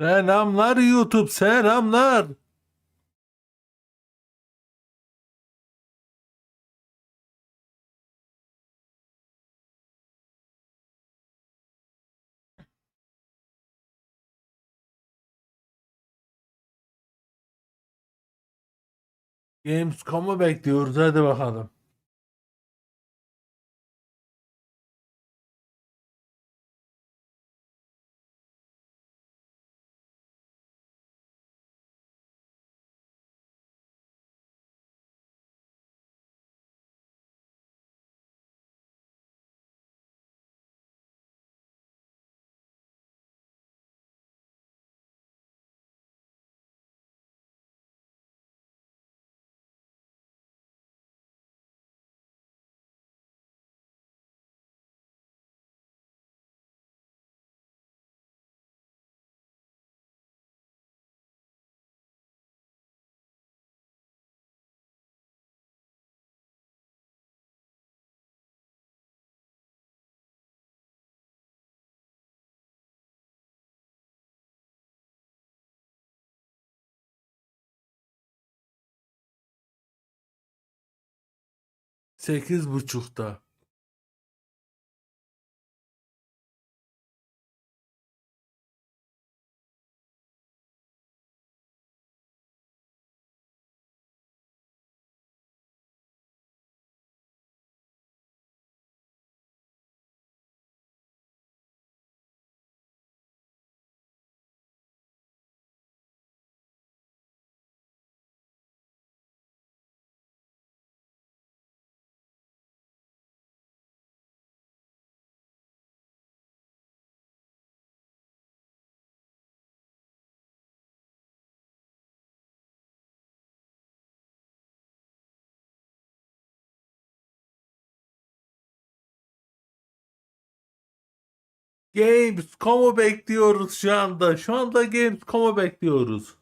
Selamlar YouTube, selamlar. Gamescom'u bekliyoruz, hadi bakalım. Sekiz buçukta. Gamescom'u bekliyoruz şu anda. Şu anda Gamescom'u bekliyoruz.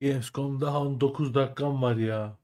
Gamescom daha 19 dakikam var ya.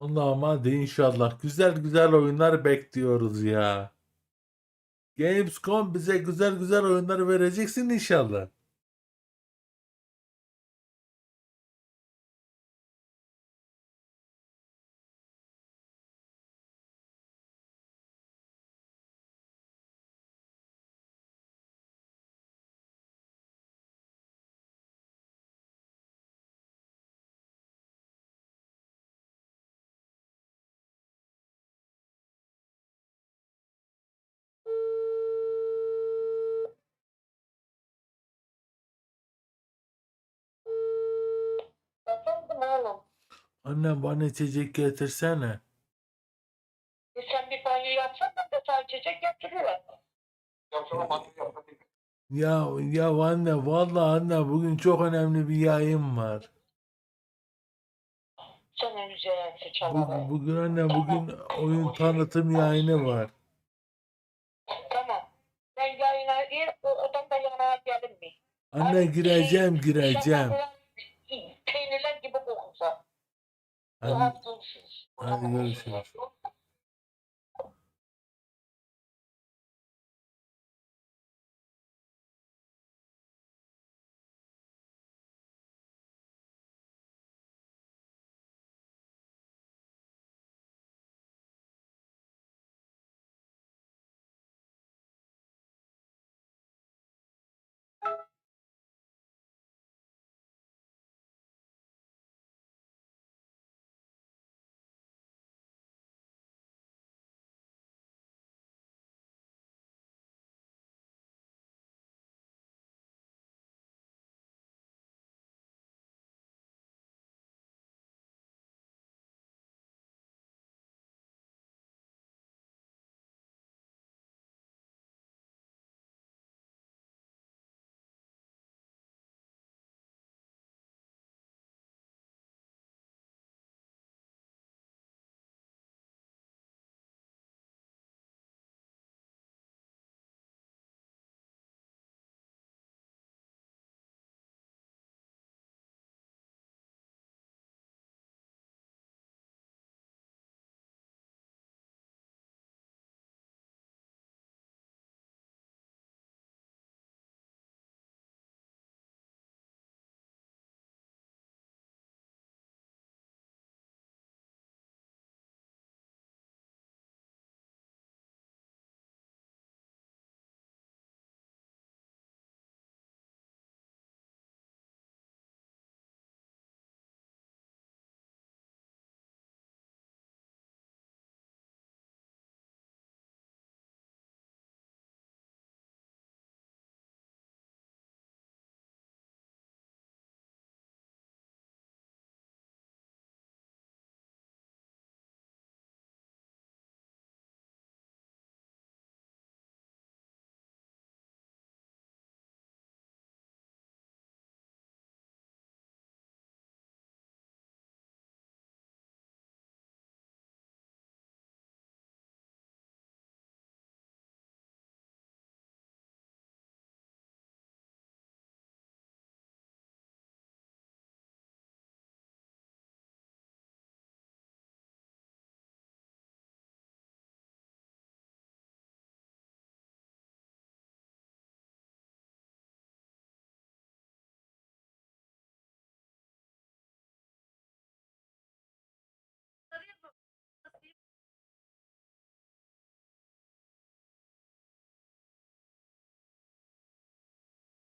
Allah'ım hadi inşallah. Güzel güzel oyunlar bekliyoruz ya. Gamescom bize güzel güzel oyunlar vereceksin inşallah. oğlum. Annem bana içecek getirsene. Sen bir banyo yapsan da sana içecek getiririm. Ya anne vallahi anne bugün çok önemli bir yayın var. Senin üzerine sıçaları. Bugün anne bugün oyun tanıtım yayını var. Tamam. Ben yayına değil, odan da yana gelin mi? Anne gireceğim. Peynirler gibi kokusa. Hadi, hadi görüşürüz.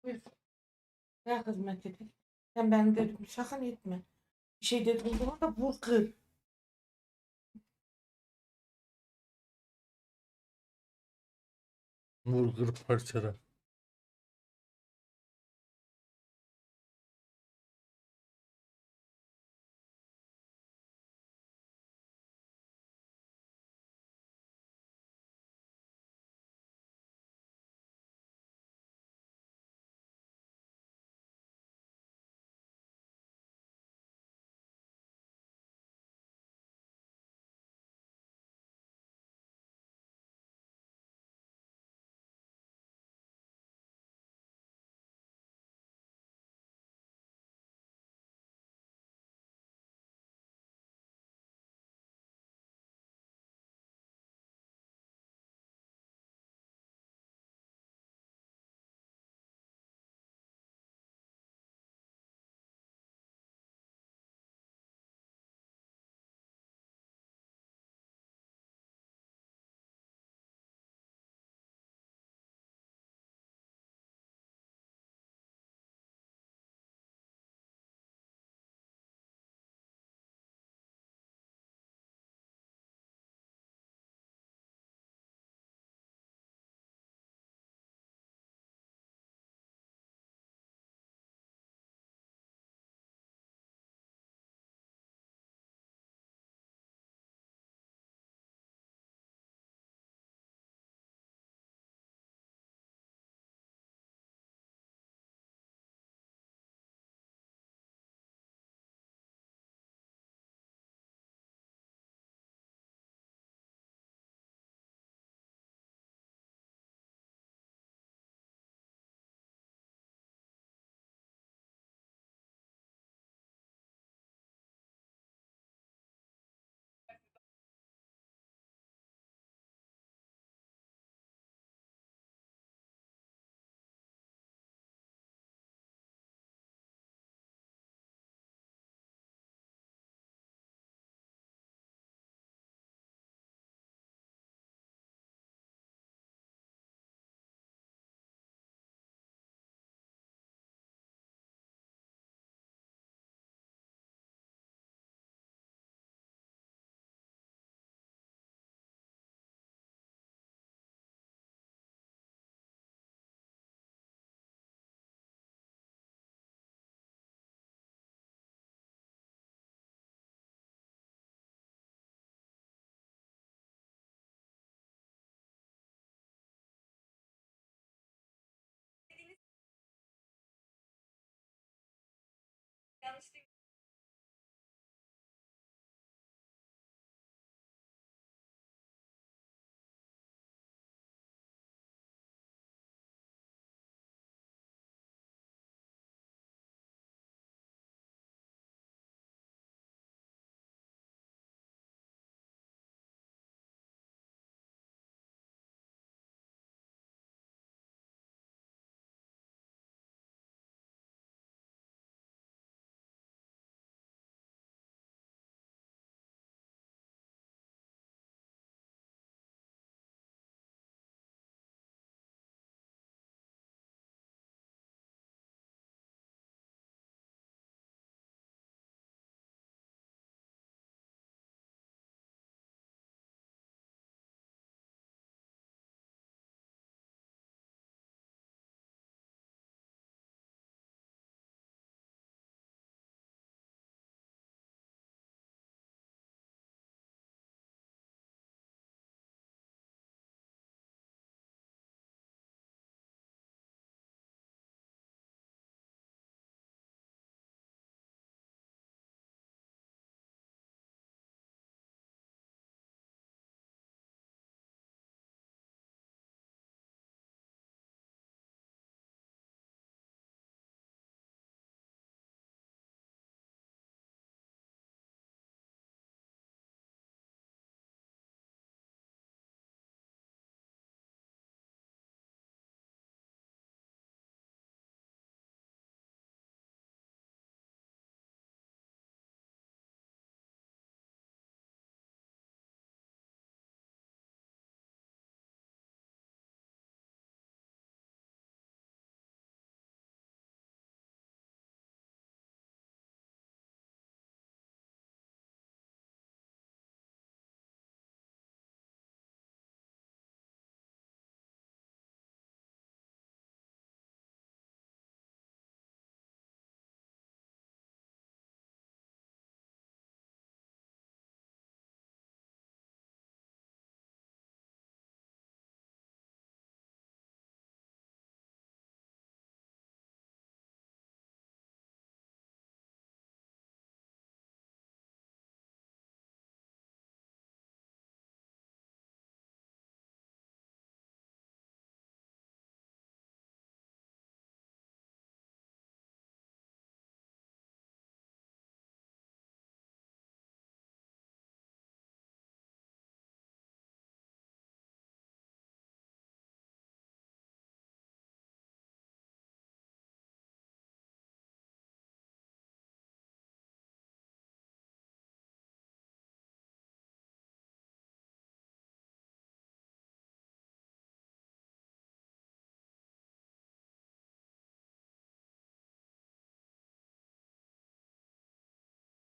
Buyur. Ne hizmet edin? Sen ben dedim sakın etme. Bir şey dedim zaman da vur kır. Vur parçala.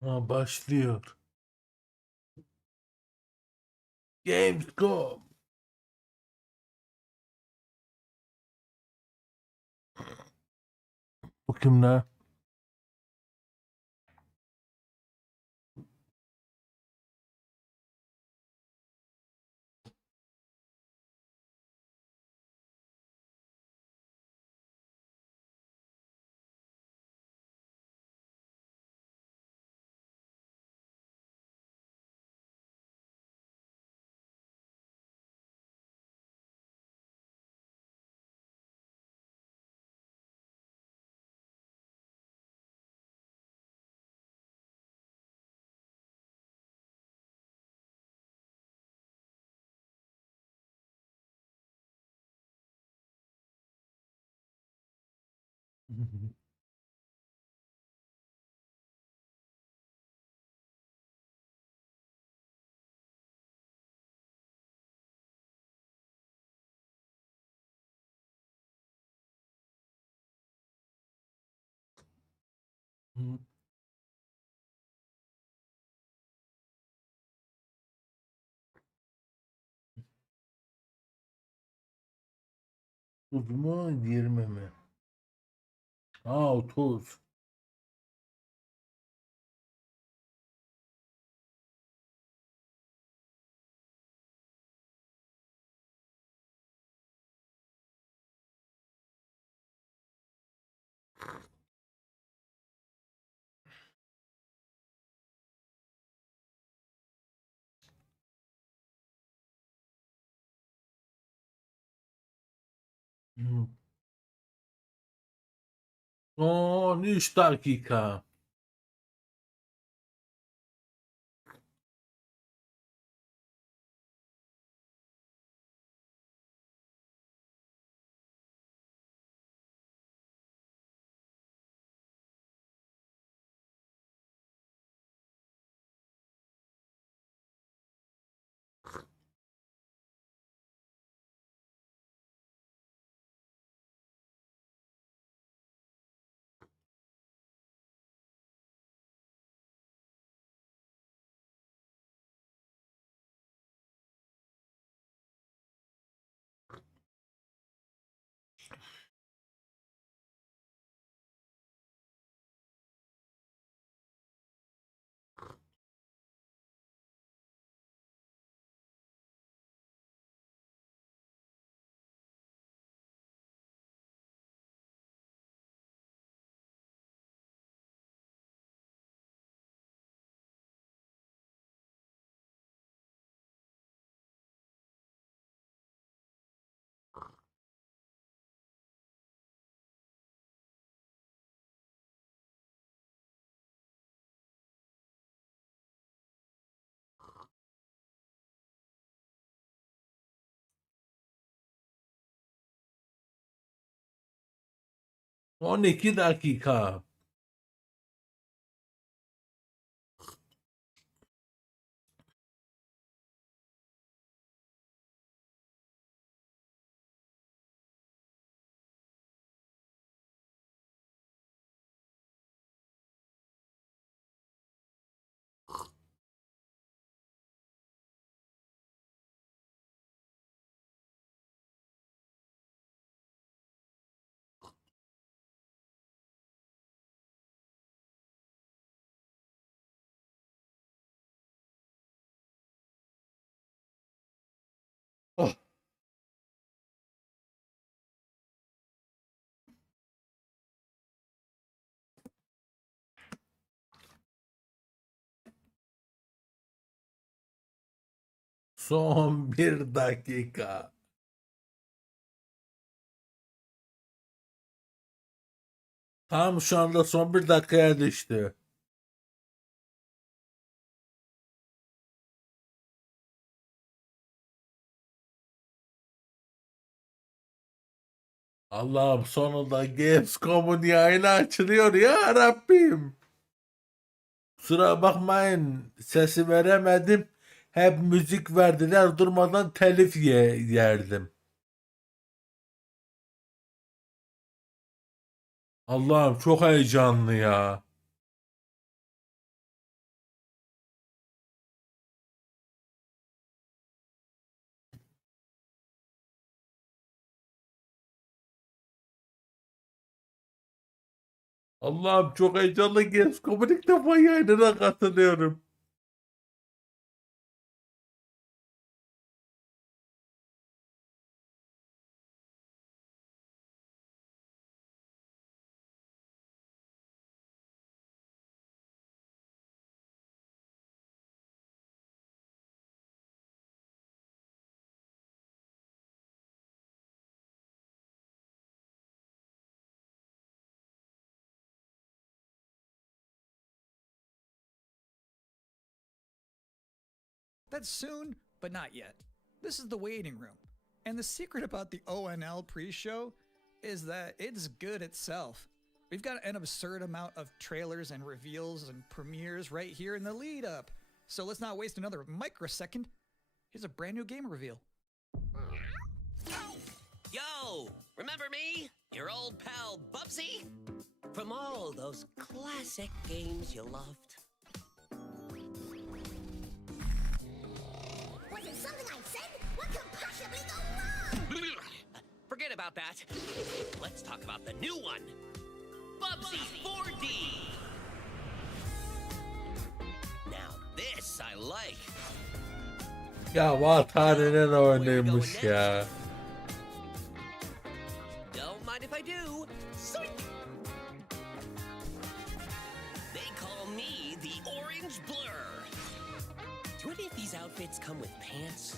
Ha, başlıyor. Gamescom. Bu kim lan? Tuz mu 20 mi? Aa 30. Hmm. Son 3 dakika. Son 2 dakika. Oh. Son 1 dakika. Tam şu anda son 1 dakikaya düştü. Allah'ım sonunda Gamescom'un yayını açılıyor ya Rabbim. Kusura bakmayın sesi veremedim. Hep müzik verdiler durmadan telif yerdim. Allah'ım çok heyecanlı ya. Allah'ım çok heyecanlı Gamescom'un ilk defa yayınına katılıyorum. That's soon, but not yet. This is the waiting room. And the secret about the ONL pre-show is that it's good itself. We've got an absurd amount of trailers and reveals and premieres right here in the lead up. So let's not waste another microsecond. Here's a brand new game reveal. Yo, remember me? Your old pal Bubsy? From all those classic games you loved. Was it something I said? What could possibly go wrong? Forget about that. Let's talk about the new one. Bubsy 4D. Now this I like. Ya vataninen oynuyormuş ya. Don't mind if I do. Zoink. They call me the Orange Blur. Do any of these outfits come with pants?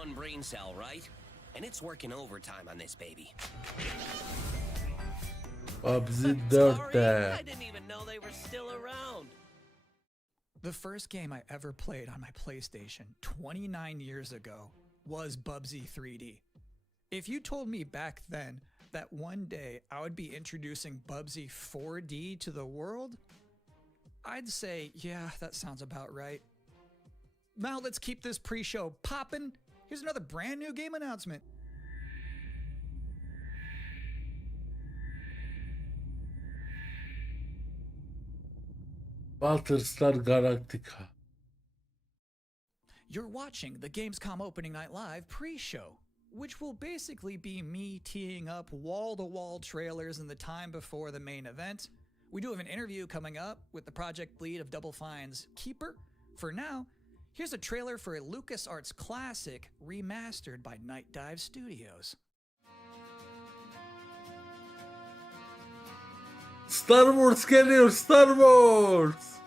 one brain cell, right? And it's working overtime on this baby. PUBG Sorry, 4'te. I didn't even know they were still around. The first game I ever played on my PlayStation 29 years ago was Bubsy 3D. If you told me back then that one day I would be introducing Bubsy 4D to the world, I'd say, yeah, that sounds about right. Now let's keep this pre-show poppin'. Here's another brand new game announcement. Battlestar Galactica. You're watching the Gamescom Opening Night Live pre-show, which will basically be me teeing up wall-to-wall trailers in the time before the main event. We do have an interview coming up with the project lead of Double Fine's Keeper. For now, here's a trailer for a LucasArts classic remastered by Night Dive Studios. Star Wars geliyor, Star Wars.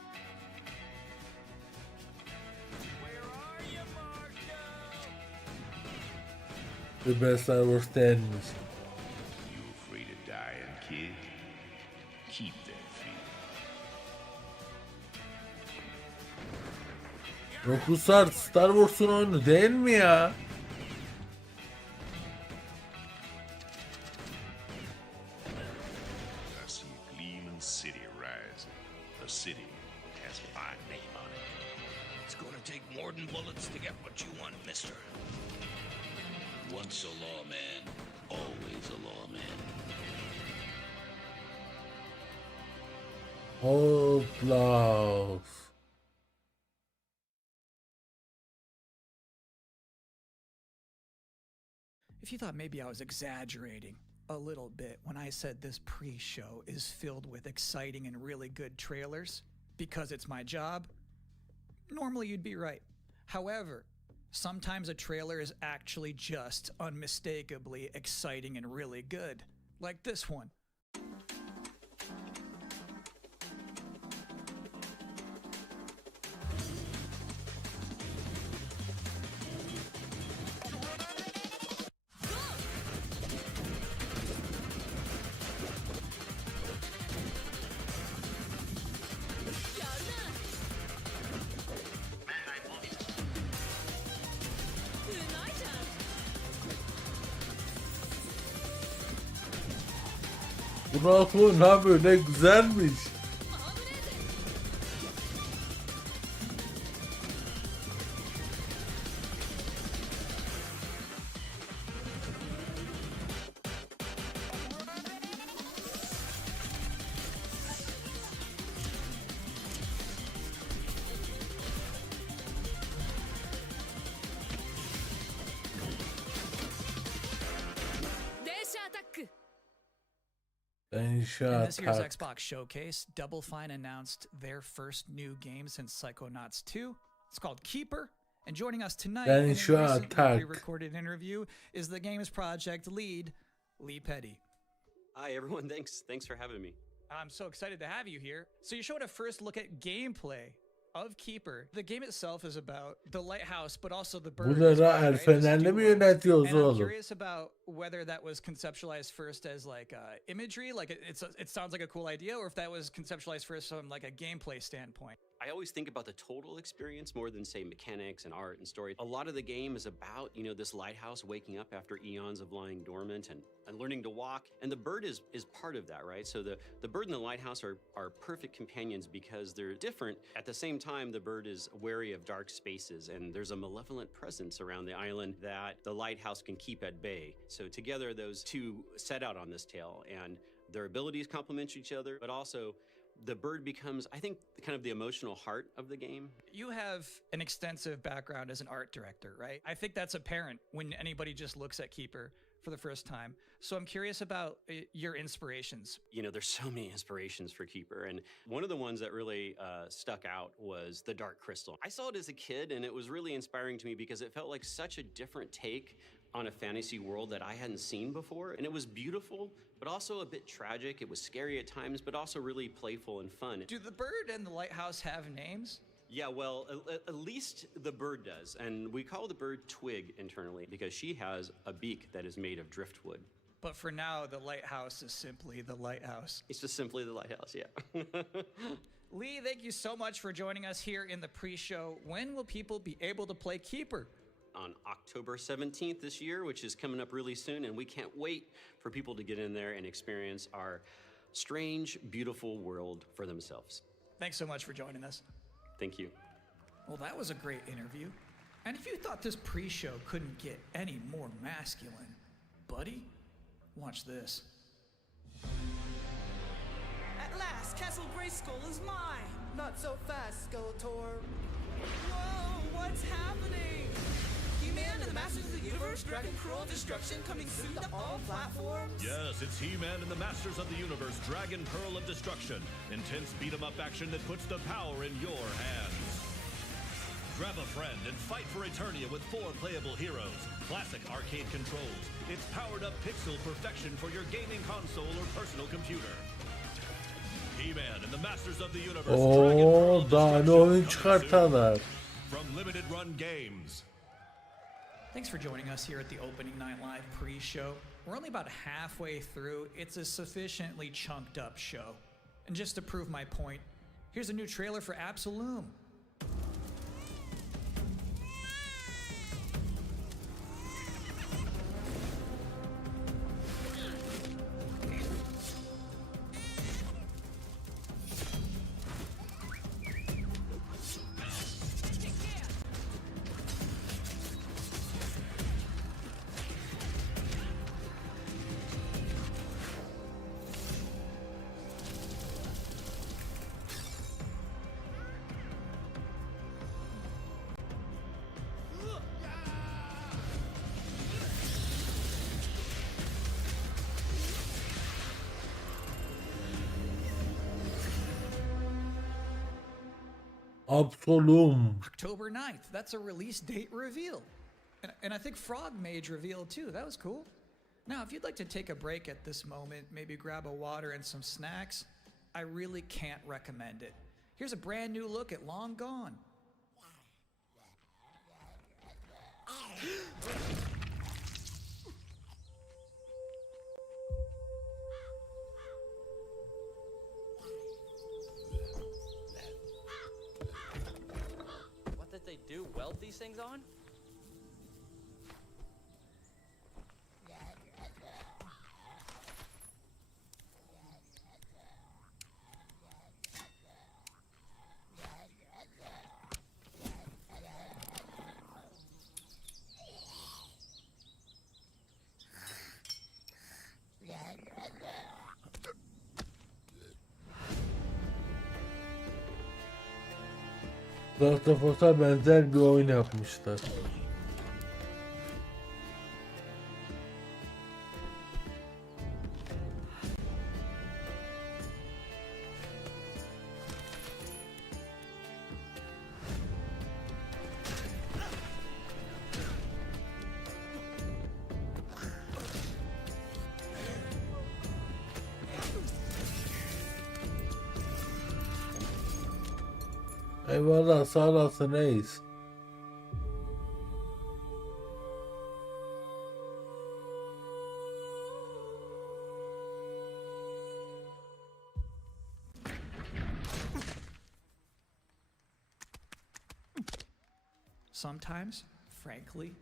The best Star Wars denmiş. You afraid of dying, kid? Keep that fear. LucasArts Star Wars'un oyunu değil mi ya? I see a gleaming city rising. A city has my name on it. It's gonna take more than bullets to get what you want, mister. Once a lawman, always a lawman. Outlaws. If you thought maybe I was exaggerating a little bit when I said this pre-show is filled with exciting and really good trailers because it's my job, normally you'd be right. However, sometimes a trailer is actually just unmistakably exciting and really good, like this one. Bu ne böyle güzelmiş. In İnşaat. this year's Xbox showcase, Double Fine announced their first new game since Psychonauts 2. It's called Keeper. And joining us tonight in a recently pre-recorded interview is the game's project lead, Lee Petty. Hi everyone, thanks for having me. I'm so excited to have you here. So you're showing a first look at gameplay of Keeper. The game itself is about the lighthouse, but also the bird. Bunlara el fenerli mi yönetiyoruz And I'm oğlum? curious about whether that was conceptualized first as like imagery, like it sounds like a cool idea, or if that was conceptualized first from like a gameplay standpoint. I always think about the total experience more than say mechanics and art and story. A lot of the game is about, this lighthouse waking up after eons of lying dormant and learning to walk. And the bird is part of that, right? So the bird and the lighthouse are perfect companions because they're different. At the same time, the bird is wary of dark spaces and there's a malevolent presence around the island that the lighthouse can keep at bay. So together those two set out on this tale and their abilities complement each other, but also the bird becomes, I think, kind of the emotional heart of the game. You have an extensive background as an art director, right? I think that's apparent when anybody just looks at Keeper for the first time. So I'm curious about your inspirations. There's so many inspirations for Keeper, and one of the ones that really stuck out was the Dark Crystal. I saw it as a kid, and it was really inspiring to me because it felt like such a different take on a fantasy world that I hadn't seen before, and it was beautiful, but also a bit tragic. It was scary at times, but also really playful and fun. Do the bird and the lighthouse have names? Yeah, well, at least the bird does. And we call the bird Twig internally because she has a beak that is made of driftwood. But for now, the lighthouse is simply the lighthouse. It's just simply the lighthouse, yeah. Lee, thank you so much for joining us here in the pre-show. When will people be able to play Keeper? On October 17th this year, which is coming up really soon, and we can't wait for people to get in there and experience our strange, beautiful world for themselves. Thanks so much for joining us. Thank you. Well, that was a great interview. And if you thought this pre-show couldn't get any more masculine, buddy, watch this. At last, Castle Grayskull is mine! Not so fast, Skeletor. Whoa, what's happening? He-Man and the Masters of the Universe, Dragon Pearl Destruction coming soon to all platforms? Yes, it's He-Man and the Masters of the Universe, Dragon Pearl of Destruction. Intense beat-em-up action that puts the power in your hands. Grab a friend and fight for Eternia with 4 playable heroes. Classic arcade controls. It's powered-up pixel perfection for your gaming console or personal computer. He-Man and the Masters of the Universe, Dragon Pearl of daha ne Destruction oyun coming çıkartalar. soon from Limited Run Games. Thanks for joining us here at the Opening Night Live pre-show. We're only about halfway through. It's a sufficiently chunked up show. And just to prove my point, here's a new trailer for Absolum. Absolum. October 9th. That's a release date reveal. And I think Frog Mage revealed too. That was cool. Now, if you'd like to take a break at this moment, maybe grab a water and some snacks, I really can't recommend it. Here's a brand new look at Long Gone. What did they do? Weld these things on? Last of Us'a benzer bir oyun yapmışlar. Eyvallah, sağ olasın reis. Sometimes, frankly,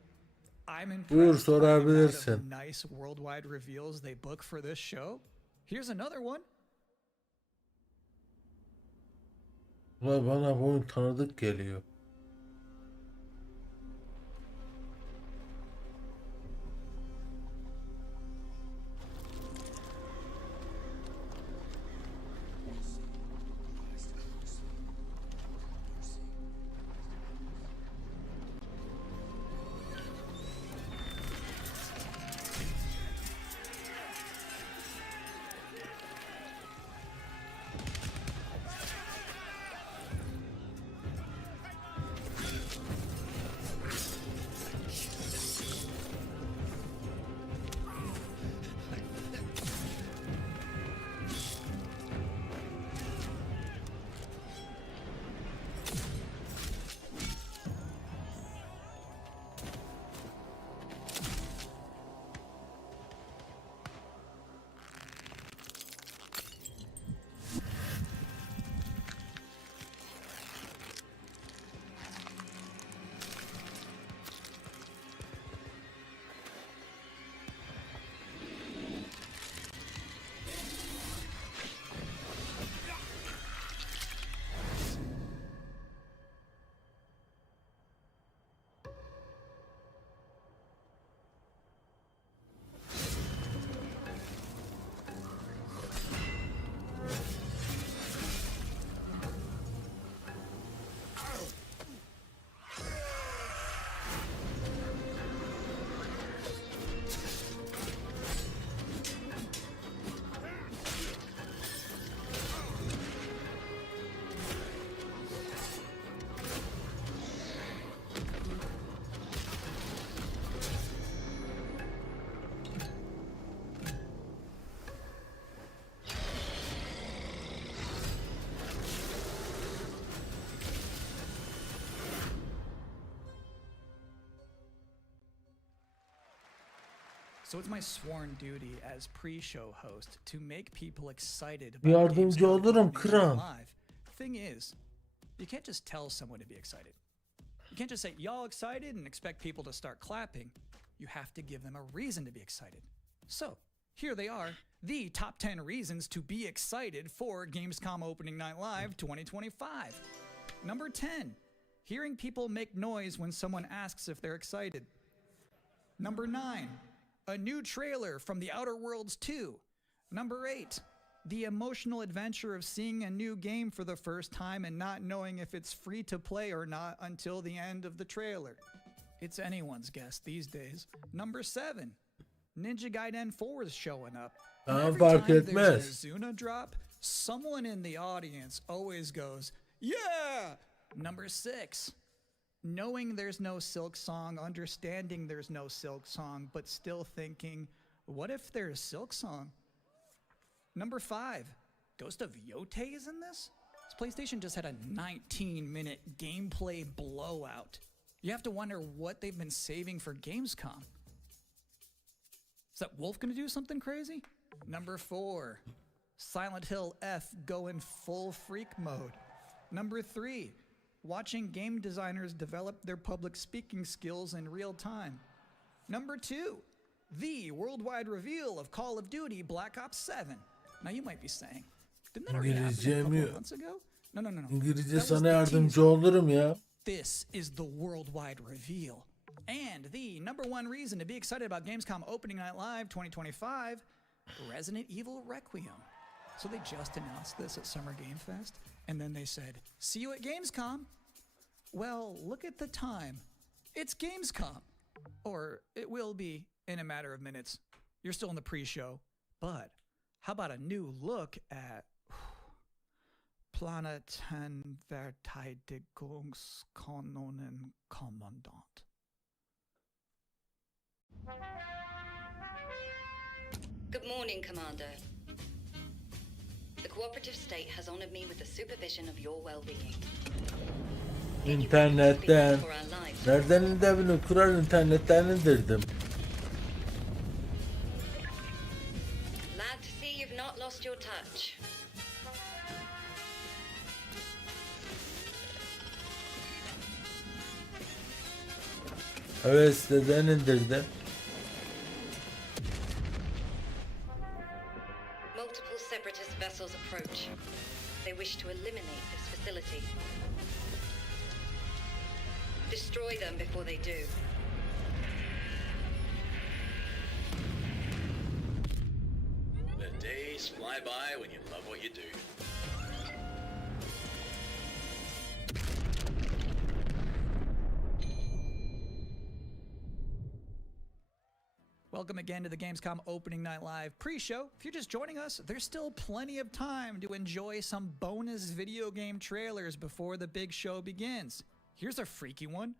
I'm Buyur, impressed by the amount of sorabilirsin. nice worldwide reveals they book for this show. Here's another one. Ulan bana bu oyun tanıdık geliyor. So it's my sworn duty as pre-show host to make people excited about Yardımcı Gamescom olurum opening kral. live. Thing is, you can't just tell someone to be excited. You can't just say, y'all excited, and expect people to start clapping. You have to give them a reason to be excited. So, here they are, the top 10 reasons to be excited for Gamescom Opening Night Live 2025. Number 10, hearing people make noise when someone asks if they're excited. Number 9, a new trailer from The Outer Worlds 2. Number 8, the emotional adventure of seeing a new game for the first time and not knowing if it's free to play or not until the end of the trailer. It's anyone's guess these days. Number 7, Ninja Gaiden 4 is showing up. Every fark time there's etmez. a Zuna drop, someone in the audience always goes, yeah! Number 6, knowing there's no Silk Song, understanding there's no Silk Song, but still thinking, what if there's Silk Song? Number 5, Ghost of Yote is in this? This PlayStation just had a 19-minute gameplay blowout. You have to wonder what they've been saving for Gamescom. Is that Wolf gonna do something crazy? Number 4, Silent Hill F going full freak mode. Number 3, watching game designers develop their public speaking skills in real time. Number 2, the worldwide reveal of Call of Duty Black Ops 7. Now you might be saying, didn't that already happen a couple of months ago? No. İngilizce That was sana the yardımcı teaser. olurum ya. This is the worldwide reveal. And the number one reason to be excited about Gamescom Opening Night Live 2025, Resident Evil Requiem. So they just announced this at Summer Game Fest, and then they said, see you at Gamescom. Well, look at the time. It's Gamescom. Or it will be in a matter of minutes. You're still in the pre-show. But how about a new look at Planetenverteidigungskanonen-Kommandant? Good morning, Commander. The cooperative state has honored me with the supervision of your well-being. İnternetten. Nereden indirebilirim? Kurar internetten indirdim. Glad to see you've not lost your touch. Evet, siteden indirdim. Multiple separatist vessels approach. They wish to eliminate this facility. Destroy them before they do. The days fly by when you love what you do. Welcome again to the Gamescom Opening Night Live pre-show. If you're just joining us, there's still plenty of time to enjoy some bonus video game trailers before the big show begins. Here's a freaky one.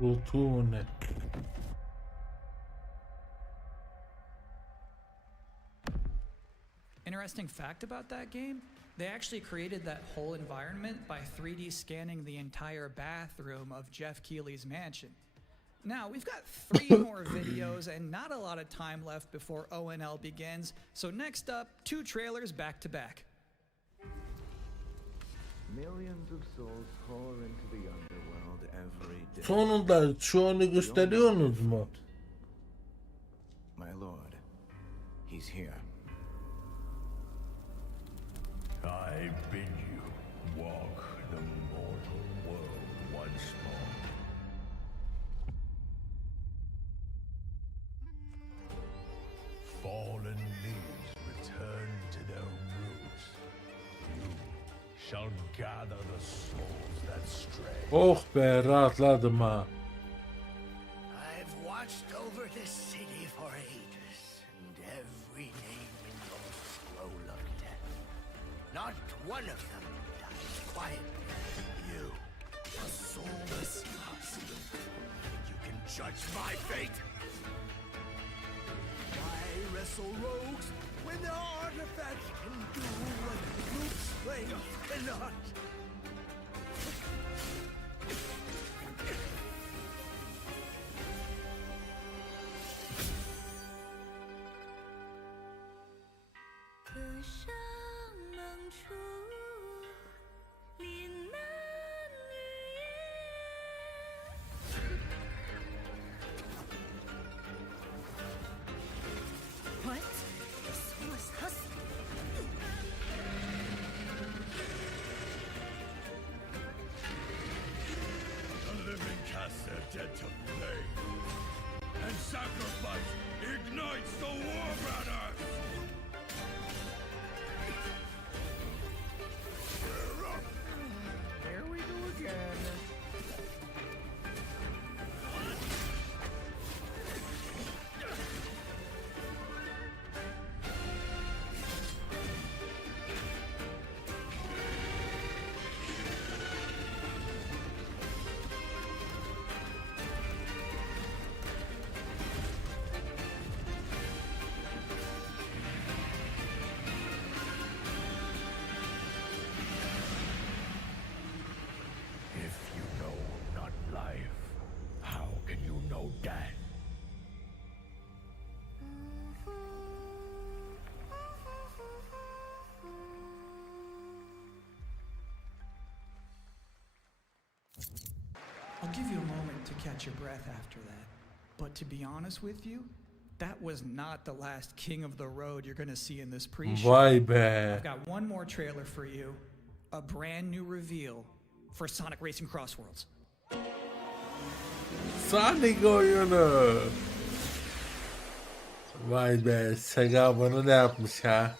Rutune. interesting fact about that game? They actually created that whole environment by 3D scanning the entire bathroom of Jeff Keighley's mansion. Now, we've got 3 more videos and not a lot of time left before ONL begins, so next up, 2 trailers back to back. Millions of souls pour into the underworld every day. Sonunda çoğunu gösteriyorsunuz mu? My lord, he's here. I bid you walk the mortal world once more. Fallen leaves return to their roots. You shall gather the souls that stray. Oh be, rahatladım ha. I've watched over this city for ages, and every name in your scroll of death. Not one of them dies quietly. You, a soulless husk. You can judge my fate. Why wrestle rogues when their artifacts can do what brute slaves cannot? What? The soulless husk? The living cast their dead to flame, and sacrifice ignites the war banners! Here we go again. If you know not life, how can you know death? I'll give you a moment to catch your breath after that. But to be honest with you, that was not the last king of the road you're going to see in this pre-show. Vay be. I've got one more trailer for you. A brand new reveal for Sonic Racing Crossworlds. Sonic oyunu. Vay be, Sega bunu ne yapmış ha?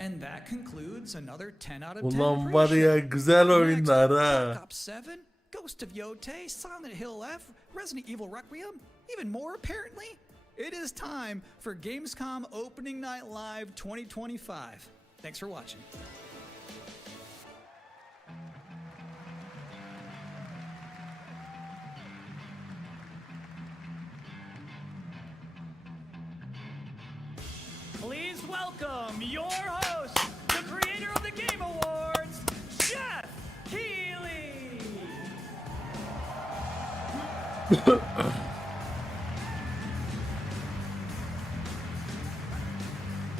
And that concludes another 10 out of 10 Ulan var ya, güzel oyunlar ha. Black Ops 7, Ghost of Yotei, Silent Hill F, Resident Evil Requiem, even more apparently. It is time for Gamescom Opening Night Live 2025. Thanks for watching. Please welcome your host, the creator of the Game Awards, Jeff Keighley.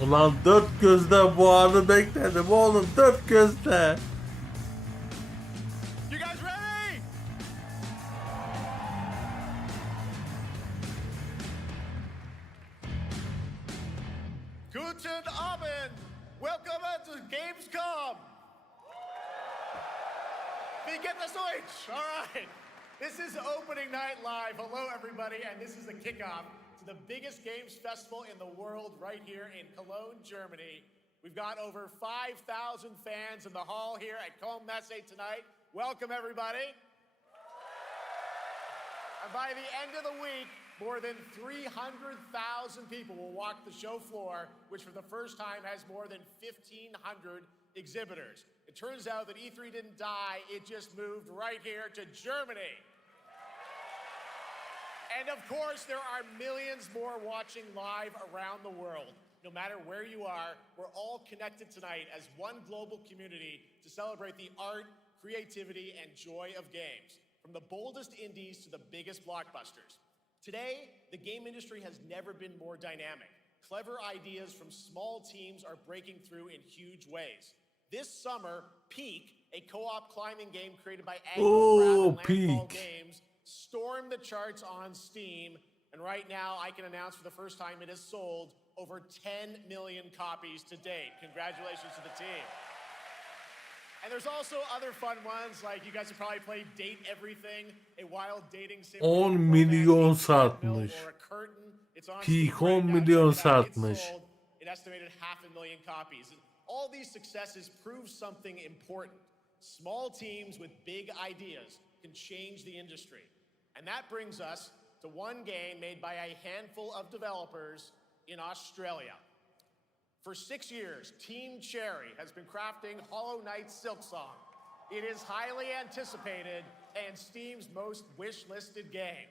Ulan dört gözle bu anı bekledim oğlum, dört gözle. You guys ready? Guten Abend. Welcome to Gamescom. Wie geht das Deutsch? All right. This is opening night live. Hello, everybody, and this is the kickoff to the biggest games festival in the world right here in Cologne, Germany. We've got over 5,000 fans in the hall here at Cologne Messe tonight. Welcome, everybody. And by the end of the week, more than 300,000 people will walk the show floor, which for the first time has more than 1,500 exhibitors. It turns out that E3 didn't die, it just moved right here to Germany. And of course, there are millions more watching live around the world. No matter where you are, we're all connected tonight as one global community to celebrate the art, creativity, and joy of games, from the boldest indies to the biggest blockbusters. Today, the game industry has never been more dynamic. Clever ideas from small teams are breaking through in huge ways. This summer, Peak, a co-op climbing game created by Landfall Games, stormed the charts on Steam, and right now I can announce for the first time it has sold over 10 million copies to date. Congratulations to the team. And there's also other fun ones, like you guys have probably played Date Everything, a wild dating simulator. 10 milyon satmış. Peak 10 milyon satmış. It estimated 500,000 copies. And all these successes prove something important. Small teams with big ideas can change the industry. And that brings us to one game made by a handful of developers in Australia. For 6 years, Team Cherry has been crafting Hollow Knight's Silksong. It is highly anticipated and Steam's most wish-listed game.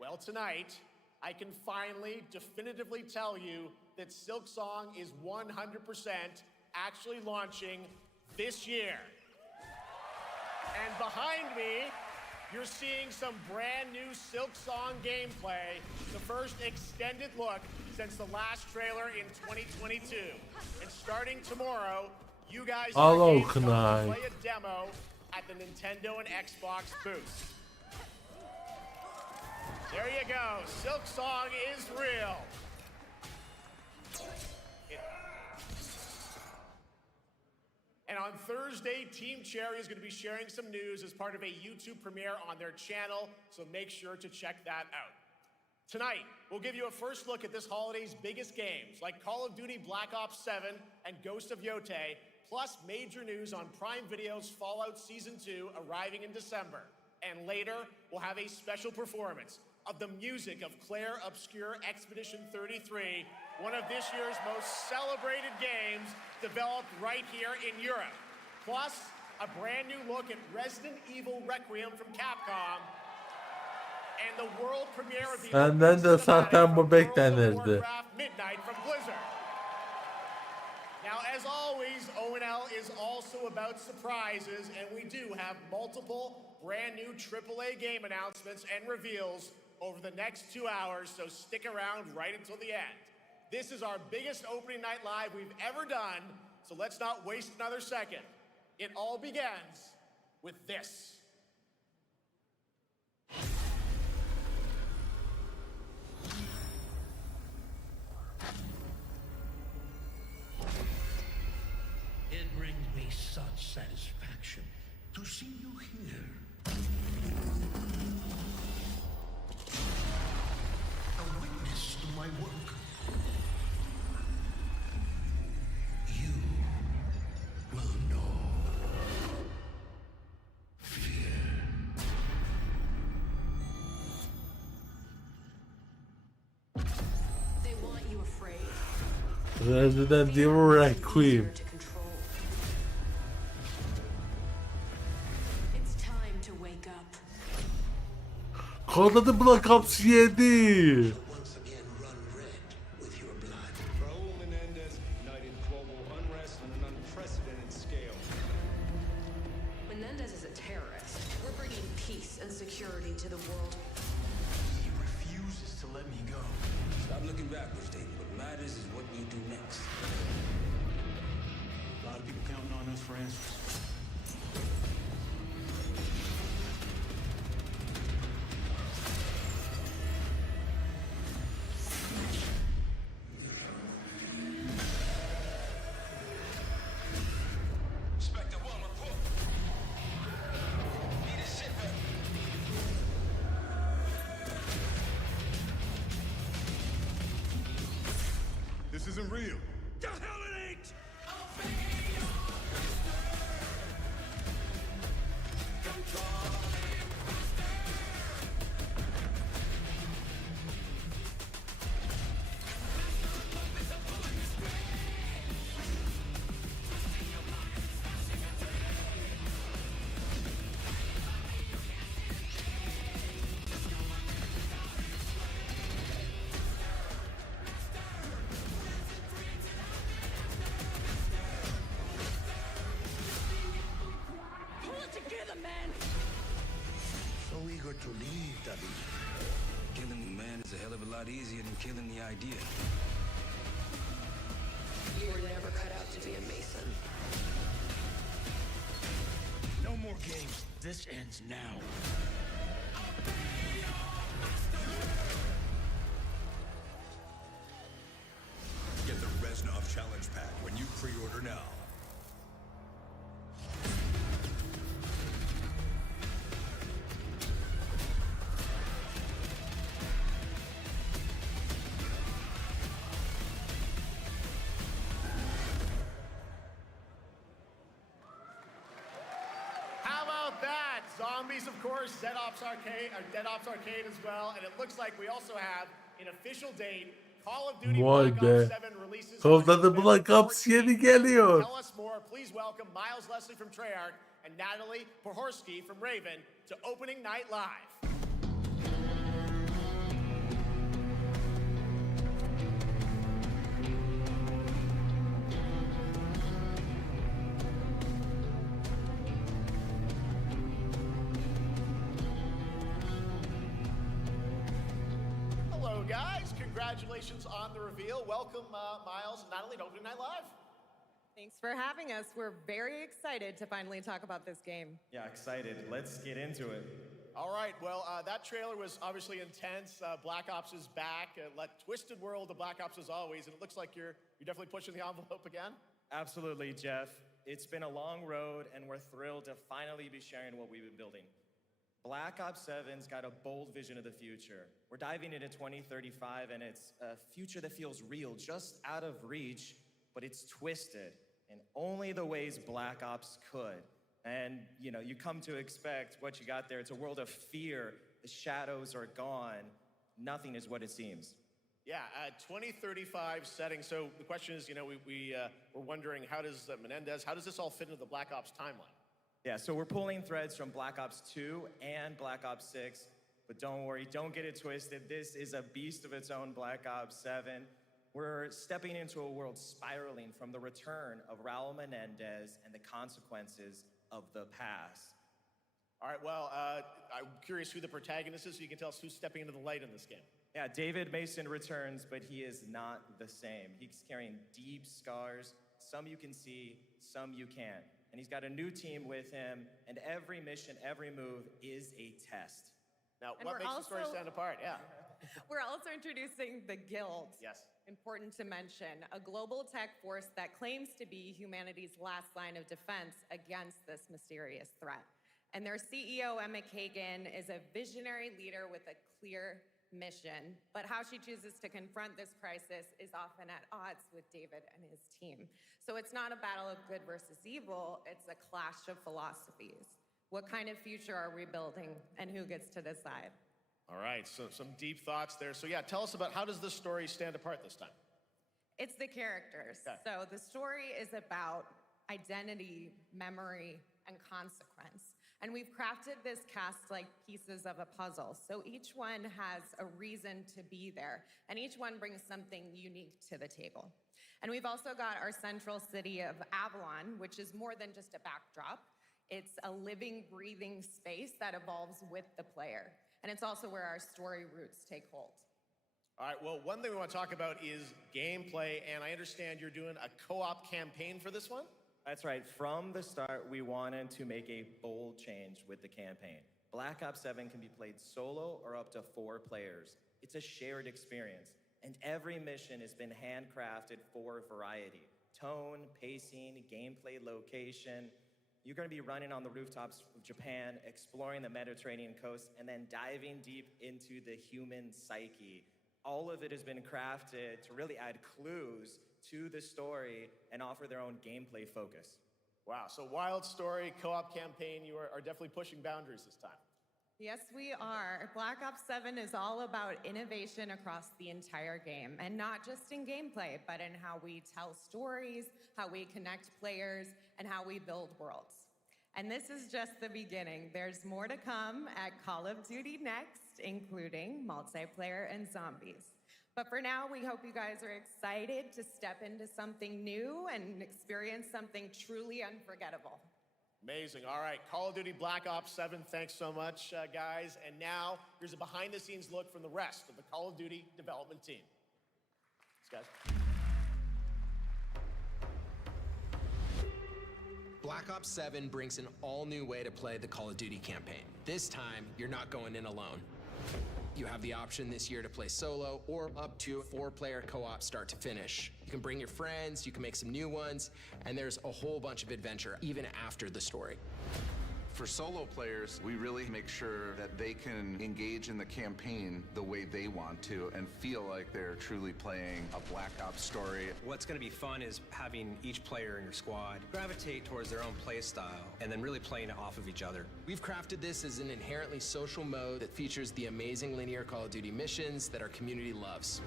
Well, tonight, I can finally definitively tell you that Silksong is 100% actually launching this year. And behind me, you're seeing some brand new Silksong gameplay, the first extended look since the last trailer in 2022. And starting tomorrow, you guys Hello, can Kanai. play a demo at the Nintendo and Xbox booths. There you go. Silksong is real. And on Thursday, Team Cherry is going to be sharing some news as part of a YouTube premiere on their channel, so make sure to check that out. Tonight, we'll give you a first look at this holiday's biggest games, like Call of Duty Black Ops 7 and Ghost of Yotei, plus major news on Prime Video's Fallout Season 2 arriving in December. And later, we'll have a special performance of the music of Claire Obscure Expedition 33, one of this year's most celebrated games developed right here in Europe. Plus, a brand new look at Resident Evil Requiem from Capcom, and the world premiere of the Benden de zaten bu beklenirdi. Midnight from Blizzard. Now, as always, ONL is also about surprises, and we do have multiple brand new AAA game announcements and reveals over the next 2 hours, so stick around right until the end. This is our biggest opening night live we've ever done, so let's not waste another second. It all begins with this. It brings me such satisfaction to see you here. A witness to my work. You will know fear. They want you afraid. Resident Evil Requiem. It's time to wake up. Call of the Black Ops 7. Raul Menendez ignited global unrest on an unprecedented scale. Menendez is a terrorist. We're bringing peace and security to the world. He refuses to let me go. Stop looking backwards, David. What matters is what you do next. A lot of people counting on us for answers. isn't real. The hell it ain't! Pull it together, man! So eager to leave, David. Killing the man is a hell of a lot easier than killing the idea. You were never cut out to be a Mason. No more games. This ends now. Get the Reznov Challenge Pack when you pre-order now. How about that? Zombies, of course, Dead Ops Arcade as well, and it looks like we also have an official date. Call of Duty Vay Black be. Ops 7 releases Call on of Duty November Black Ops 14th. yeni geliyor. Tell us more. Please welcome Miles Leslie from Treyarch and Natalie Pohorsky from Raven to Opening Night Live. Hello, guys. Congratulations on the reveal. Welcome, Miles and Natalie, to Opening Night Live. Thanks for having us. We're very excited to finally talk about this game. Yeah, excited. Let's get into it. All right, well, that trailer was obviously intense. Black Ops is back. Twisted world of Black Ops as always, and it looks like you're definitely pushing the envelope again. Absolutely, Jeff. It's been a long road, and we're thrilled to finally be sharing what we've been building. Black Ops 7's got a bold vision of the future. We're diving into 2035, and it's a future that feels real, just out of reach, but it's twisted in only the ways Black Ops could. And, you know, you come to expect what you got there. It's a world of fear. The shadows are gone. Nothing is what it seems. Yeah, 2035 setting. So the question is, you know, we're wondering, how does Menendez, how does this all fit into the Black Ops timeline? Yeah, so we're pulling threads from Black Ops 2 and Black Ops 6, but don't worry, don't get it twisted. This is a beast of its own, Black Ops 7. We're stepping into a world spiraling from the return of Raul Menendez and the consequences of the past. All right, well, I'm curious who the protagonist is, so you can tell us who's stepping into the light in this game. Yeah, David Mason returns, but he is not the same. He's carrying deep scars. Some you can see, some you can't. And he's got a new team with him, and every mission, every move is a test. Now, And what we're makes the story also- stand apart? Yeah. We're also introducing the Guild. Yes. Important to mention, a global tech force that claims to be humanity's last line of defense against this mysterious threat. And their CEO, Emma Kagan, is a visionary leader with a clear mission, but how she chooses to confront this crisis is often at odds with David and his team. So it's not a battle of good versus evil, it's a clash of philosophies. What kind of future are we building, and who gets to decide? All right, so some deep thoughts there. So yeah, tell us about, how does this story stand apart this time? It's the characters. Okay. So the story is about identity, memory, and consequence. And we've crafted this cast like pieces of a puzzle. So each one has a reason to be there, and each one brings something unique to the table. And we've also got our central city of Avalon, which is more than just a backdrop. It's a living, breathing space that evolves with the player. And it's also where our story roots take hold. All right, well, one thing we want to talk about is gameplay, and I understand you're doing a co-op campaign for this one? That's right. From the start, we wanted to make a bold change with the campaign. Black Ops 7 can be played solo or up to 4 players. It's a shared experience, and every mission has been handcrafted for variety. Tone, pacing, gameplay location. You're going to be running on the rooftops of Japan, exploring the Mediterranean coast, and then diving deep into the human psyche. All of it has been crafted to really add clues to the story and offer their own gameplay focus. Wow, so Wild Story co-op campaign, you are definitely pushing boundaries this time. Yes, we are. Black Ops 7 is all about innovation across the entire game, and not just in gameplay, but in how we tell stories, how we connect players, and how we build worlds. And this is just the beginning. There's more to come at Call of Duty Next, including multiplayer and zombies. But for now, we hope you guys are excited to step into something new and experience something truly unforgettable. Amazing. All right, Call of Duty Black Ops 7, thanks so much, guys. And now, here's a behind-the-scenes look from the rest of the Call of Duty development team. Thanks, guys. Black Ops 7 brings an all-new way to play the Call of Duty campaign. This time, you're not going in alone. You have the option this year to play solo or up to a 4-player co-op start to finish. You can bring your friends, you can make some new ones, and there's a whole bunch of adventure even after the story. For solo players, we really make sure that they can engage in the campaign the way they want to and feel like they're truly playing a Black Ops story. What's going to be fun is having each player in your squad gravitate towards their own play style and then really playing it off of each other. We've crafted this as an inherently social mode that features the amazing linear Call of Duty missions that our community loves.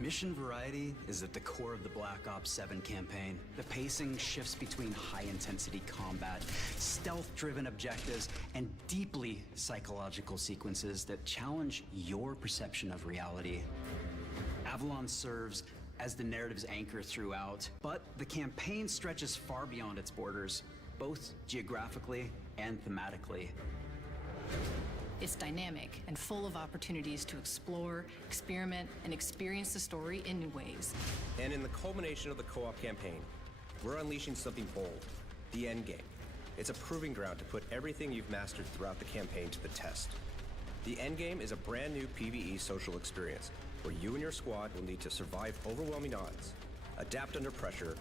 Mission variety is at the core of the Black Ops 7 campaign. The pacing shifts between high-intensity combat, stealth-driven objectives, and deeply psychological sequences that challenge your perception of reality. Avalon serves as the narrative's anchor throughout, but the campaign stretches far beyond its borders, both geographically and thematically. It's dynamic and full of opportunities to explore, experiment, and experience the story in new ways. And in the culmination of the co-op campaign, we're unleashing something bold, the endgame. It's a proving ground to put everything you've mastered throughout the campaign to the test. The endgame is a brand new PvE social experience where you and your squad will need to survive overwhelming odds, adapt under pressure,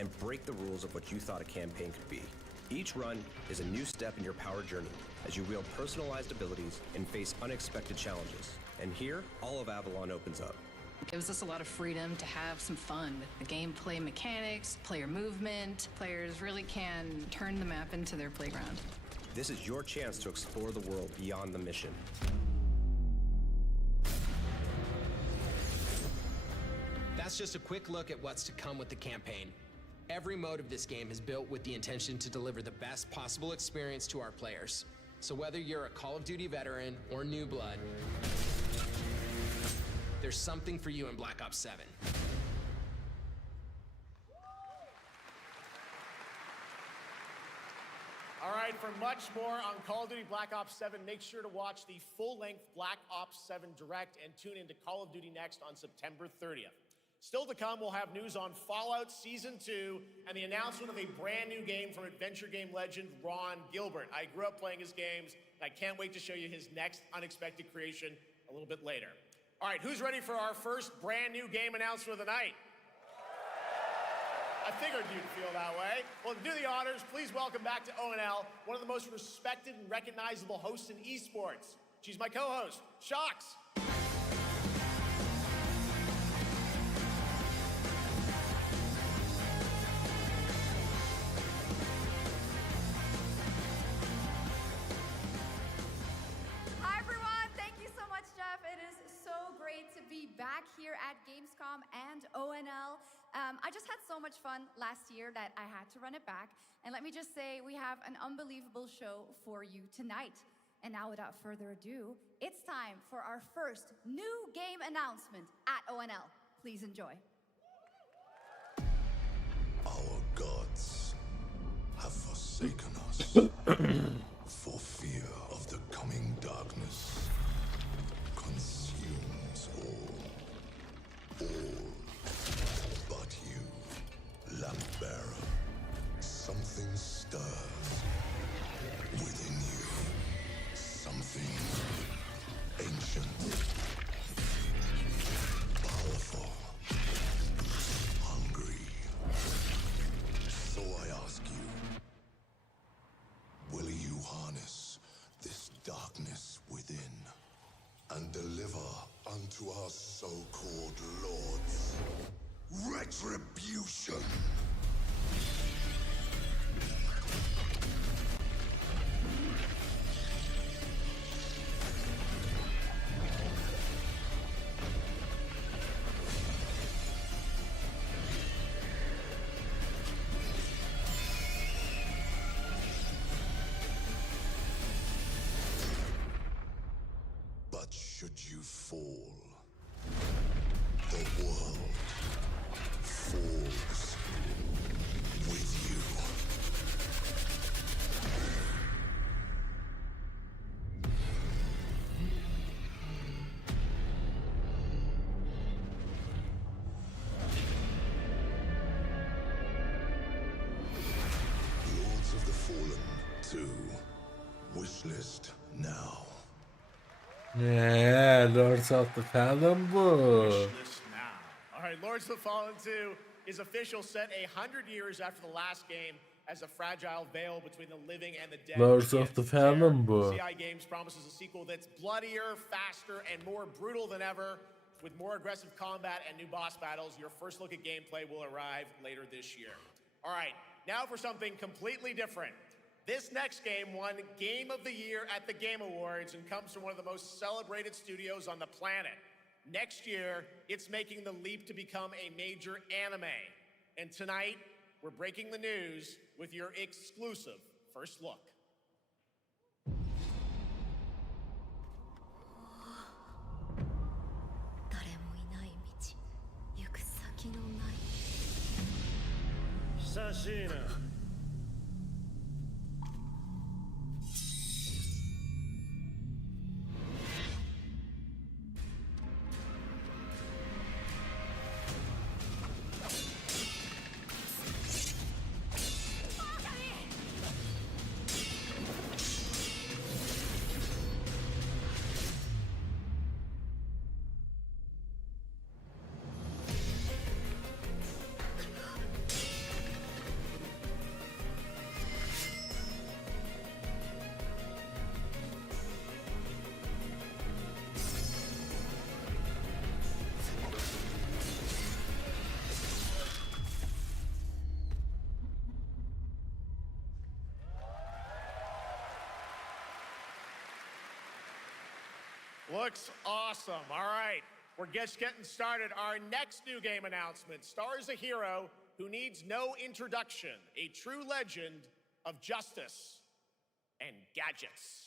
and break the rules of what you thought a campaign could be. Each run is a new step in your power journey as you wield personalized abilities and face unexpected challenges. And here, all of Avalon opens up. It gives us a lot of freedom to have some fun with the gameplay mechanics, player movement. Players really can turn the map into their playground. This is your chance to explore the world beyond the mission. That's just a quick look at what's to come with the campaign. Every mode of this game is built with the intention to deliver the best possible experience to our players. So whether you're a Call of Duty veteran or new blood, there's something for you in Black Ops 7. All right, for much more on Call of Duty Black Ops 7, make sure to watch the full-length Black Ops 7 Direct and tune into Call of Duty Next on September 30th. Still to come, we'll have news on Fallout Season 2 and the announcement of a brand new game from adventure game legend Ron Gilbert. I grew up playing his games, and I can't wait to show you his next unexpected creation a little bit later. All right, who's ready for our first brand new game announcement of the night? I figured you'd feel that way. Well, to do the honors, please welcome back to ONL one of the most respected and recognizable hosts in esports. She's my co-host, Shox. Back here at Gamescom and ONL. I just had so much fun last year that I had to run it back. And let me just say, we have an unbelievable show for you tonight. And now without further ado, it's time for our first new game announcement at ONL. Please enjoy. Our gods have forsaken us for fear of the coming darkness. Consumes all but you, lamp bearer. Something stirs within you. Something ancient, powerful, hungry. So I ask you, will you harness Discord Lords. Retribution. But should you fall, the world falls with you. Lords of the Fallen 2. Wishlist now. Yeah, Lords of the Fallen bu. Wishlist now. All right, Lords of the Fallen 2 is official, set 100 years after the last game as a fragile veil between the living and the dead. Lords of the Fallen bu. CI Games promises a sequel that's bloodier, faster, and more brutal than ever. With more aggressive combat and new boss battles, your first look at gameplay will arrive later this year. All right, now for something completely different. This next game won Game of the Year at the Game Awards and comes from one of the most celebrated studios on the planet. Next year, it's making the leap to become a major anime. And tonight, we're breaking the news with your exclusive first look. Sashina. Looks awesome. All right, we're just getting started. Our next new game announcement stars a hero who needs no introduction, a true legend of justice and gadgets.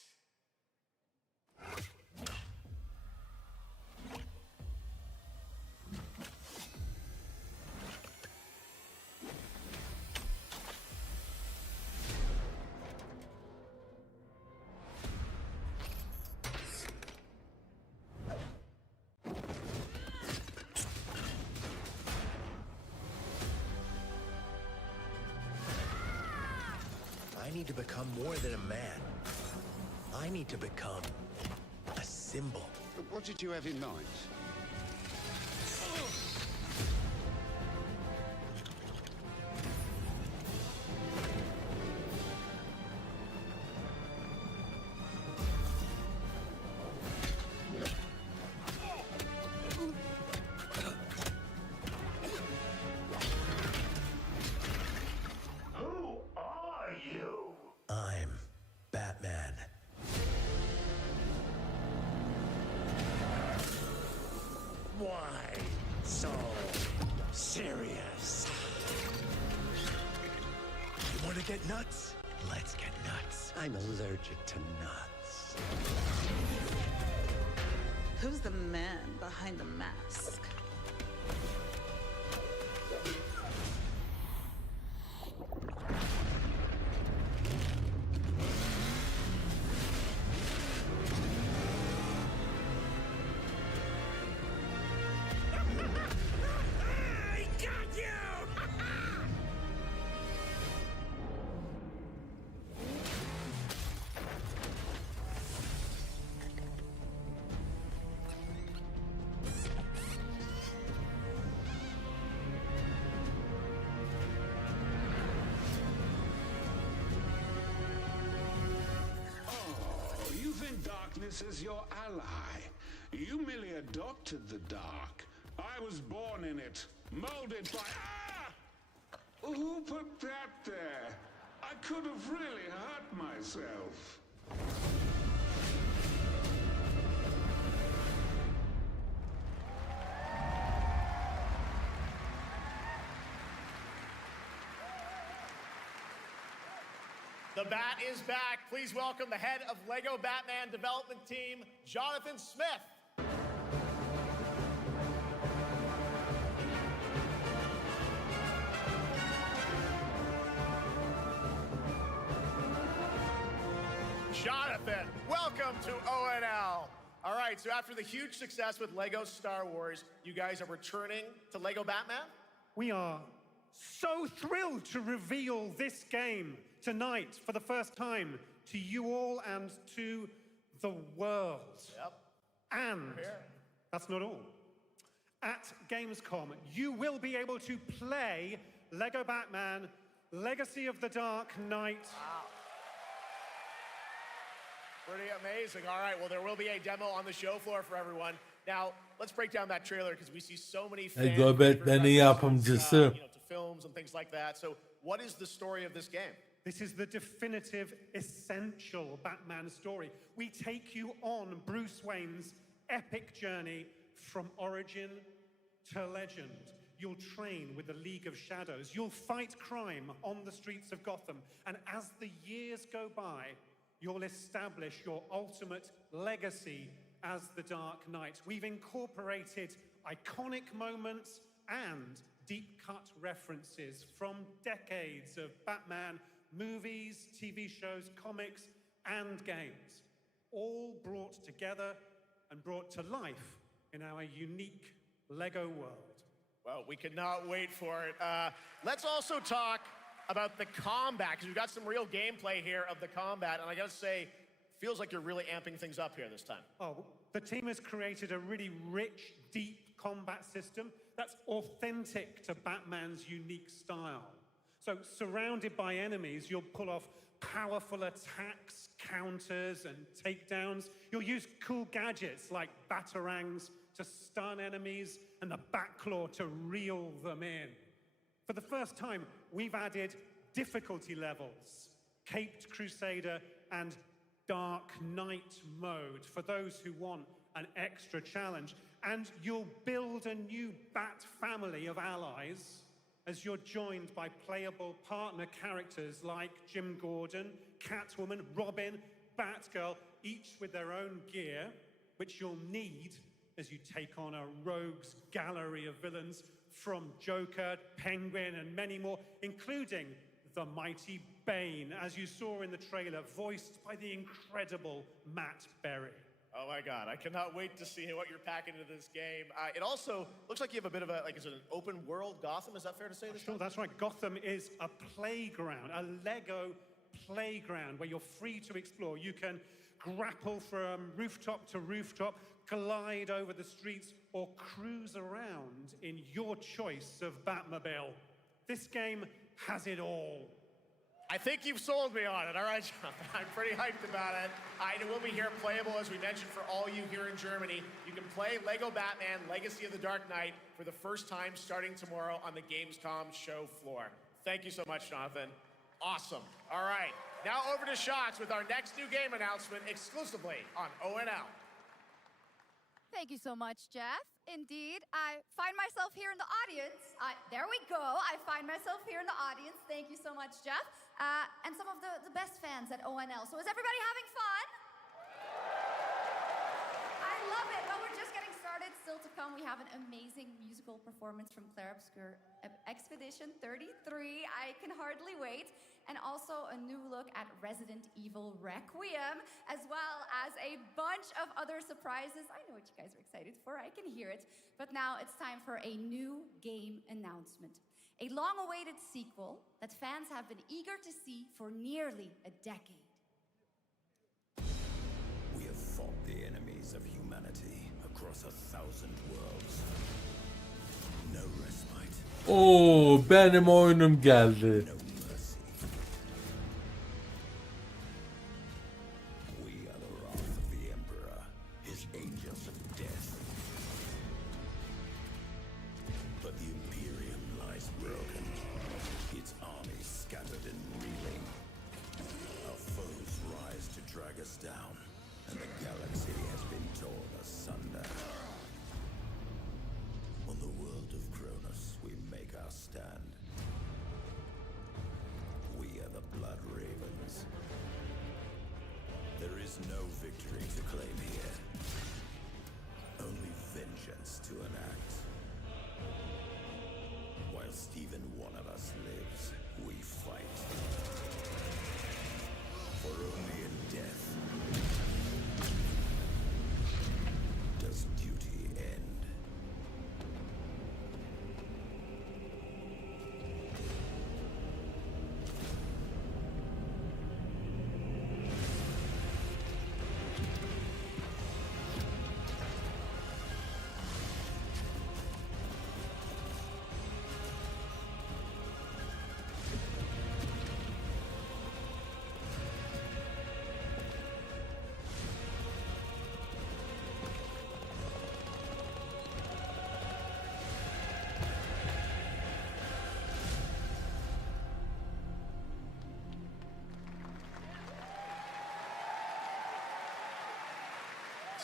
I need to become more than a man. I need to become a symbol. What did you have in mind? I'm Batman. Why so serious? You want to get nuts? Let's get nuts. I'm allergic to nuts. Who's the man behind the mask? I got you! You think darkness is your ally. You merely adopted the dark, I was born in it, molded by... Ah! Who put that there? I could have really hurt myself. The Bat is back. Please welcome the head of LEGO Batman development team, Jonathan Smith. Jonathan, welcome to ONL. All right, so after the huge success with LEGO Star Wars, you guys are returning to LEGO Batman? We are so thrilled to reveal this game tonight for the first time to you all and to the world. Yep. And that's not all. At Gamescom, you will be able to play LEGO Batman Legacy of the Dark Knight. Wow. Pretty amazing. All right, well, there will be a demo on the show floor for everyone. Now, let's break down that trailer because we see so many fan yapımcısı. to films and things like that. So, what is the story of this game? This is the definitive, essential Batman story. We take you on Bruce Wayne's epic journey from origin to legend. You'll train with the League of Shadows. You'll fight crime on the streets of Gotham. And as the years go by, you'll establish your ultimate legacy as the Dark Knight. We've incorporated iconic moments and deep-cut references from decades of Batman movies, TV shows, comics, and games, all brought together and brought to life in our unique LEGO world. Well, we cannot wait for it. Let's also talk about the combat, because we've got some real gameplay here of the combat, and I gotta say, feels like you're really amping things up here this time. Oh, the team has created a really rich, deep combat system that's authentic to Batman's unique style. So, surrounded by enemies, you'll pull off powerful attacks, counters, and takedowns. You'll use cool gadgets like batarangs to stun enemies and the Batclaw to reel them in. For the first time, we've added difficulty levels, Caped Crusader and Dark Knight mode for those who want an extra challenge. And you'll build a new Bat family of allies as you're joined by playable partner characters like Jim Gordon, Catwoman, Robin, Batgirl, each with their own gear, which you'll need as you take on a rogues gallery of villains from Joker, Penguin, and many more, including the mighty Bane, as you saw in the trailer, voiced by the incredible Matt Berry. Oh my God, I cannot wait to see what you're packing into this game. It also looks like you have a bit of a, is it an open world Gotham? Is that fair to say this? Sure, that's right. Gotham is a playground, a Lego playground where you're free to explore. You can grapple from rooftop to rooftop, glide over the streets, or cruise around in your choice of Batmobile. This game has it all. I think you've sold me on it. All right, Jonathan, I'm pretty hyped about it. It will be here playable, as we mentioned, for all you here in Germany. You can play LEGO Batman Legacy of the Dark Knight for the first time starting tomorrow on the Gamescom show floor. Thank you so much, Jonathan. Awesome. All right, now over to Shots with our next new game announcement exclusively on ONL. Thank you so much, Jeff. Indeed, I find myself here in the audience. There we go. I find myself here in the audience. Thank you so much, Jeff. And some of the best fans at ONL. So is everybody having fun? I love it. Well, we're just getting started. Still to come, we have an amazing musical performance from Claire Obscure Expedition 33. I can hardly wait. And also a new look at Resident Evil Requiem, as well as a bunch of other surprises. I know what you guys are excited for, I can hear it. But now it's time for a new game announcement. A long-awaited sequel that fans have been eager to see for nearly a decade. We have fought the enemies of humanity across 1,000 worlds. No respite. Oo, benim oyunum geldi. But the Imperium lies broken, its armies scattered and reeling. Our foes rise to drag us down, and the galaxy has been torn asunder. On the world of Kronos, we make our stand. We are the Blood Ravens. There is no victory to claim here, only vengeance to enact. Whilst even one of us lives, we fight. For only in death does duty end.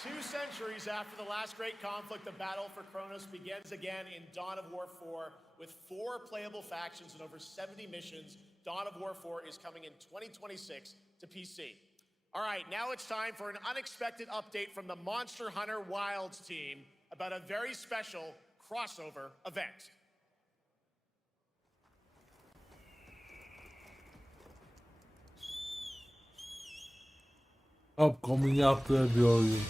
Two centuries after the last great conflict, the battle for Kronos begins again in Dawn of War 4 with 4 playable factions and over 70 missions. Dawn of War 4 is coming in 2026 to PC. All right, now it's time for an unexpected update from the Monster Hunter Wilds team about a very special crossover event. Capcom'un yaptığı bir oyun.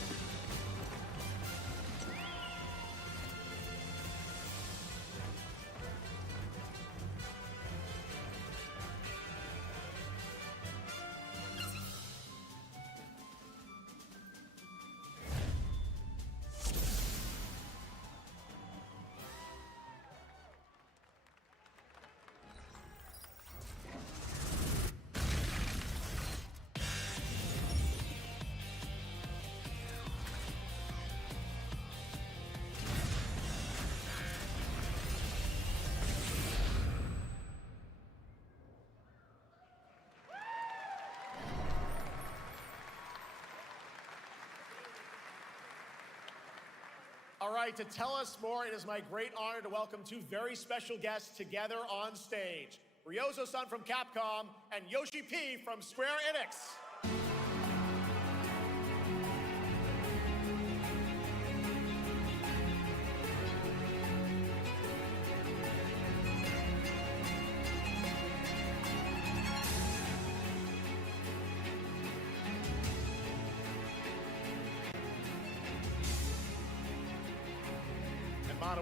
All right, to tell us more, it is my great honor to welcome two very special guests together on stage. Ryozo-san from Capcom and Yoshi P from Square Enix.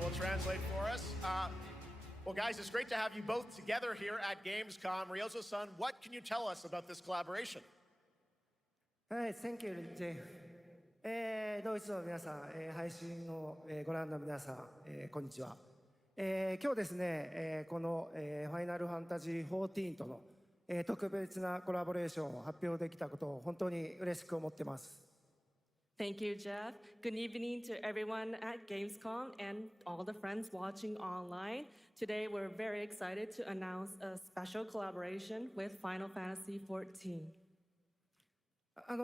Will translate for us. Well, guys, it's great to have you both together here at Gamescom. Ryozo-san, what can you tell us about this collaboration? Thank you, Jeff. ドイツの皆さん、配信をご覧の皆さん、こんにちは。今日ですね、このファイナルファンタジー14との特別なコラボレーションを発表できたことを本当に嬉しく思ってます。Thank you, Jeff. Good evening to everyone at Gamescom and all the friends watching online. Today, we're very excited to announce a special collaboration with Final Fantasy XIV.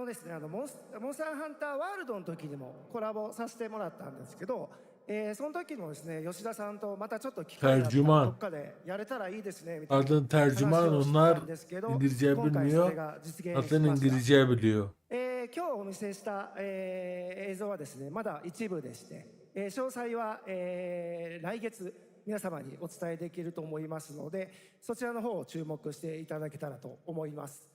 ですね、モンスターハンターワールドの時にもコラボさせてもらったんですけど、その時もですね、吉田さんとまたちょっと機会があったらどっかでやれたらいいですねみたいな話をしてたんですけど、今回それが実現しました。今日お見せした、映像はですね、まだ一部でして、詳細は、来月皆様にお伝えできると思いますので、そちらの方を注目していただけたらと思います。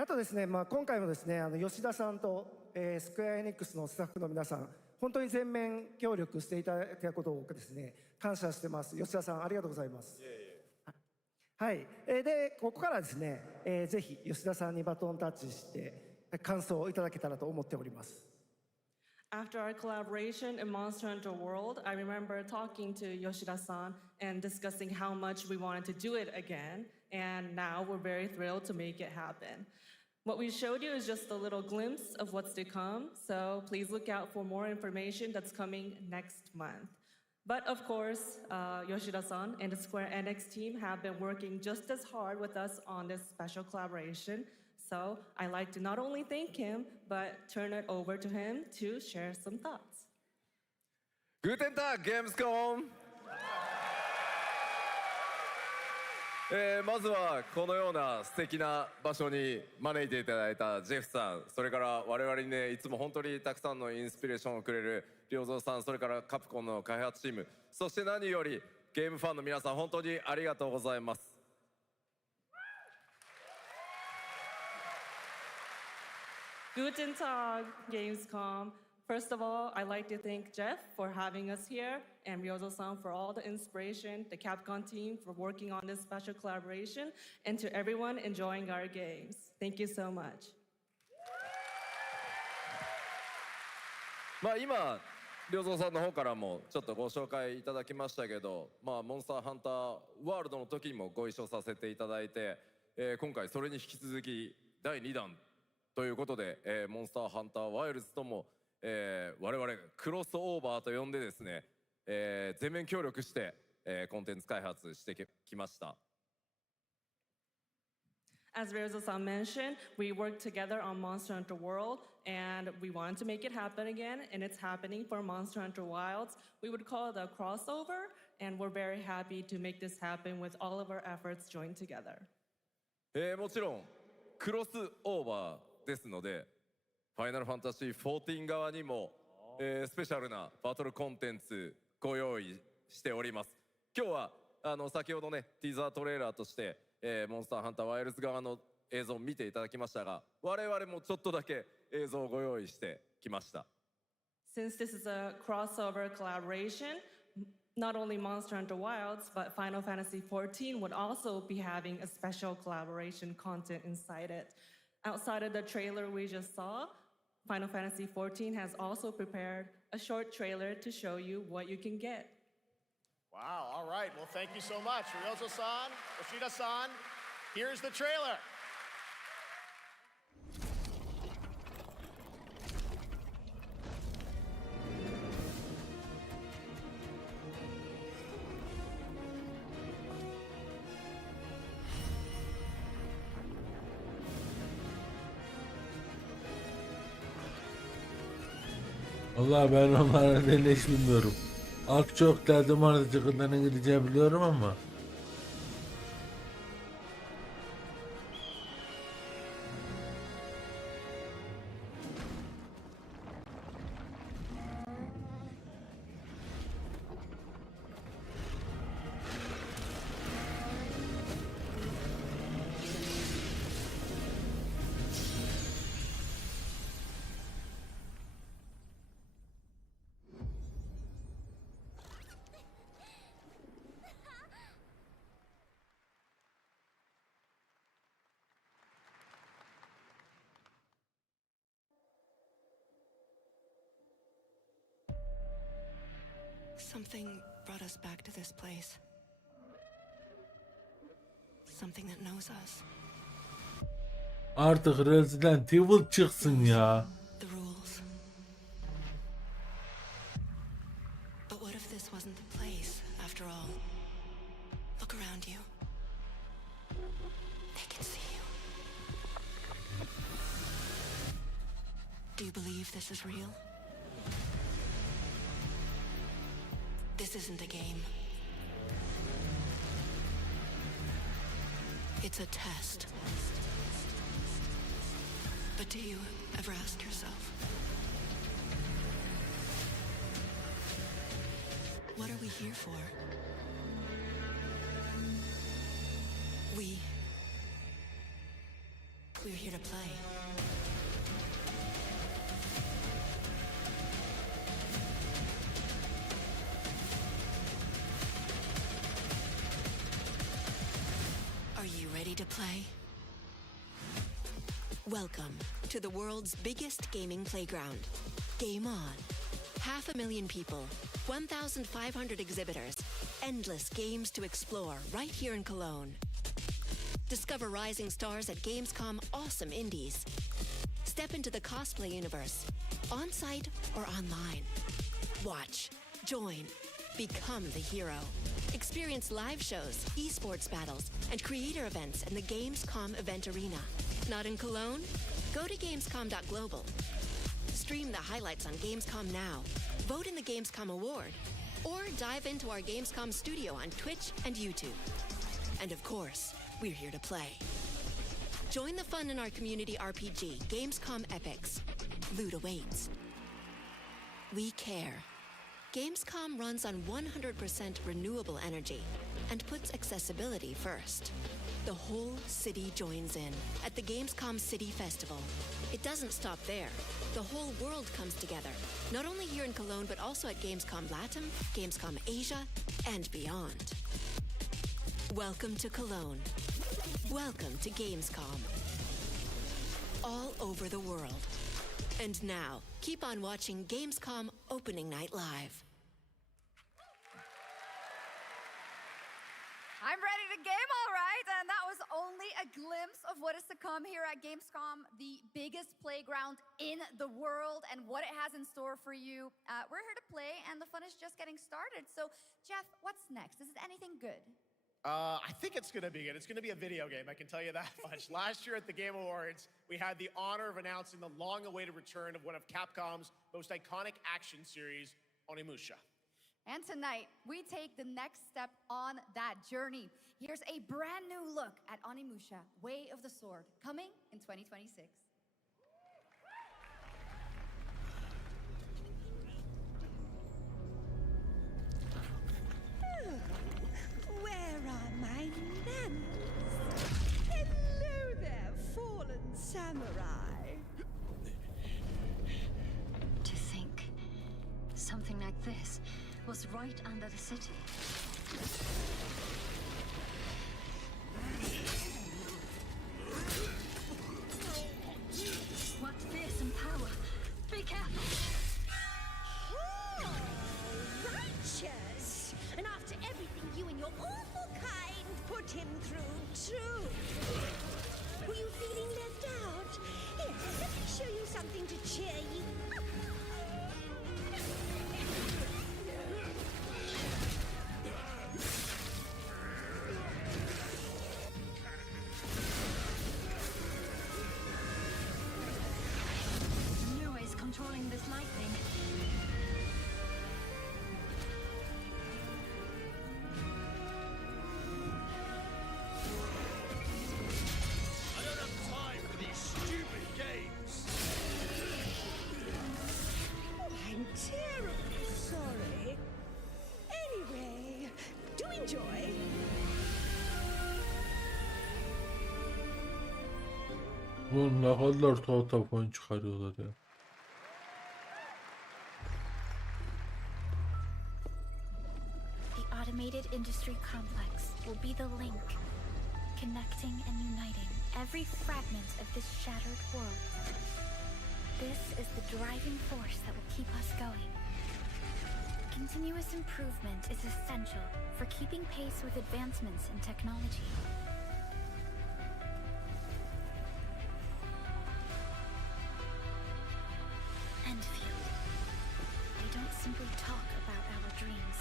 あとですね、今回もですね、吉田さんと、スクエアエニックスのスタッフの皆さん、本当に全面協力していただいたことをですね、感謝してます。吉田さん、ありがとうございます。はい。で、ここからですね、ぜひ吉田さんにバトンタッチして、感想をいただけたらと思っております。After our collaboration in Monster Hunter World, I remember talking to Yoshida-san and discussing how much we wanted to do it again, and now we're very thrilled to make it happen. What we showed you is just a little glimpse of what's to come, so please look out for more information that's coming next month. But of course, Yoshida-san and the Square Enix team have been working just as hard with us on this special collaboration. So I'd like to not only thank him, but turn it over to him to share some thoughts. Guten Tag, GAMESCOM! まずはこのような素敵な場所に招いていただいたジェフさん、それから我々にね、いつも本当にたくさんのインスピレーションをくれる良三さん、それからカプコンの開発チーム、そして何よりゲームファンの皆さん、本当にありがとうございます。Guten Tag, Gamescom. First of all, I'd like to thank Jeff for having us here and Ryozo-san for all the inspiration, the Capcom team for working on this special collaboration, and to everyone enjoying our games. Thank you so much. まあ今、良三さんの方からもちょっとご紹介いただきましたけど、まあモンスターハンターワールドの時にもご一緒させていただいて、今回それに引き続き第2弾ということで、モンスターハンターワイルズとも我々クロスオーバーと呼んでですね、全面協力して、コンテンツ開発してきました。As Ryozo-san mentioned, we worked together on Monster Hunter World, and we wanted to make it happen again, and it's happening for Monster Hunter Wilds. We would call it a crossover, and we're very happy to make this happen with all of our efforts joined together. もちろんクロスオーバーですので、ファイナルファンタジー14側にも、スペシャルなバトルコンテンツご用意しております。今日は先ほどねティーザートレーラーとして、モンスターハンターワイルズ側の映像を見ていただきましたが、我々もちょっとだけ映像をご用意してきました。Since this is a crossover collaboration, not only Monster Hunter Wilds, but Final Fantasy XIV would also be having a special collaboration content inside it. Outside of the trailer we just saw, Final Fantasy XIV has also prepared a short trailer to show you what you can get. Wow, all right. Well, thank you so much. Ryozo-san, Yoshida-san, here's the trailer. Vallahi ben onlara hiç bilmiyorum. Az çok derdim aracıkından İngilizce biliyorum ama. Something brought us back to this place. Something that knows us. Artık Resident Evil çıksın ya. The rules. But what if this wasn't the place after all? Look around you. They can see you. Do you believe this is real? This isn't a game. It's a test. But do you ever ask yourself, what are we here for? We're here to play. Ready to play? Welcome to the world's biggest gaming playground. Game on. 500,000 people, 1,500 exhibitors, endless games to explore right here in Cologne. Discover rising stars at Gamescom Awesome Indies. Step into the cosplay universe, on-site or online. Watch, join, Become the hero. Experience live shows, esports battles, and creator events in the Gamescom event arena. Not in Cologne? Go to Gamescom.global. Stream the highlights on Gamescom Now. Vote in the Gamescom Award. Or dive into our Gamescom studio on Twitch and YouTube. And of course, we're here to play. Join the fun in our community RPG, Gamescom Epics. Loot awaits. We care. Gamescom runs on 100% renewable energy and puts accessibility first. The whole city joins in at the Gamescom City Festival. It doesn't stop there. The whole world comes together, not only here in Cologne, but also at Gamescom Latam, Gamescom Asia, and beyond. Welcome to Cologne. Welcome to Gamescom. All over the world. And now, keep on watching Gamescom Opening Night Live. I'm ready to game, all right. And that was only a glimpse of what is to come here at Gamescom, the biggest playground in the world, and what it has in store for you. We're here to play, and the fun is just getting started. So, Jeff, what's next? Is it anything good? I think it's going to be good. It's going to be a video game, I can tell you that much. Last year at the Game Awards, we had the honor of announcing the long-awaited return of one of Capcom's most iconic action series, Onimusha. And tonight, we take the next step on that journey. Here's a brand new look at Onimusha, Way of the Sword, coming in 2026. Where are my manners? Hello there, fallen samurai. To think something like this was right under the city. What fearsome power! Be careful! Oh, righteous! And after everything you and your awful kind put him through, too. Were you feeling left out? Here, let me show you something to cheer you up. Nua's controlling this lightning. I don't have time for these stupid games. Oh, I'm terribly sorry. Anyway, do enjoy. Oğlum ne kadar tuhaf oyun çıkarıyorlar ya. The automated industry complex will be the link, connecting and uniting every fragment of this shattered world. This is the driving force that will keep us going. Continuous improvement is essential for keeping pace with advancements in technology. Enfield. We don't simply talk about our dreams.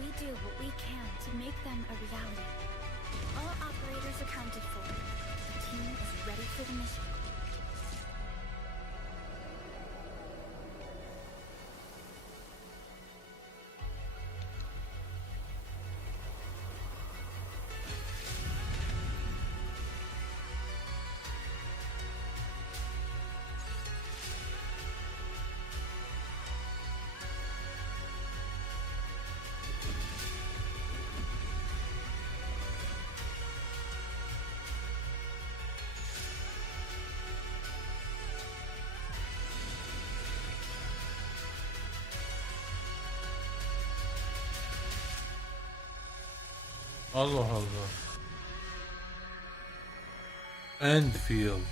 We do what we can to make them a reality. All operators accounted for. The team is ready for the mission. Allah Allah. Enfield.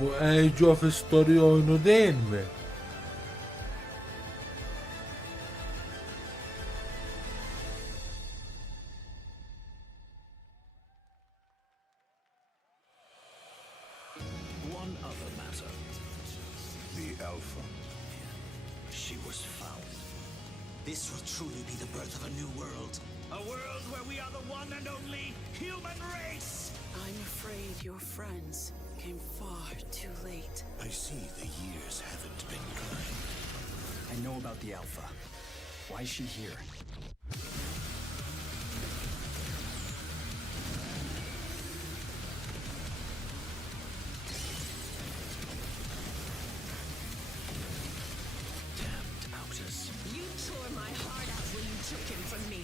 Bu Age of Story oyunu değil mi? One other matter. The Alpha. She was found. This will truly be the birth of a new world. A world where we are the one and only human race! I'm afraid your friends came far too late. I see the years haven't been kind. I know about the Alpha. Why is she here? Damned outers. You tore my heart out when you took him from me.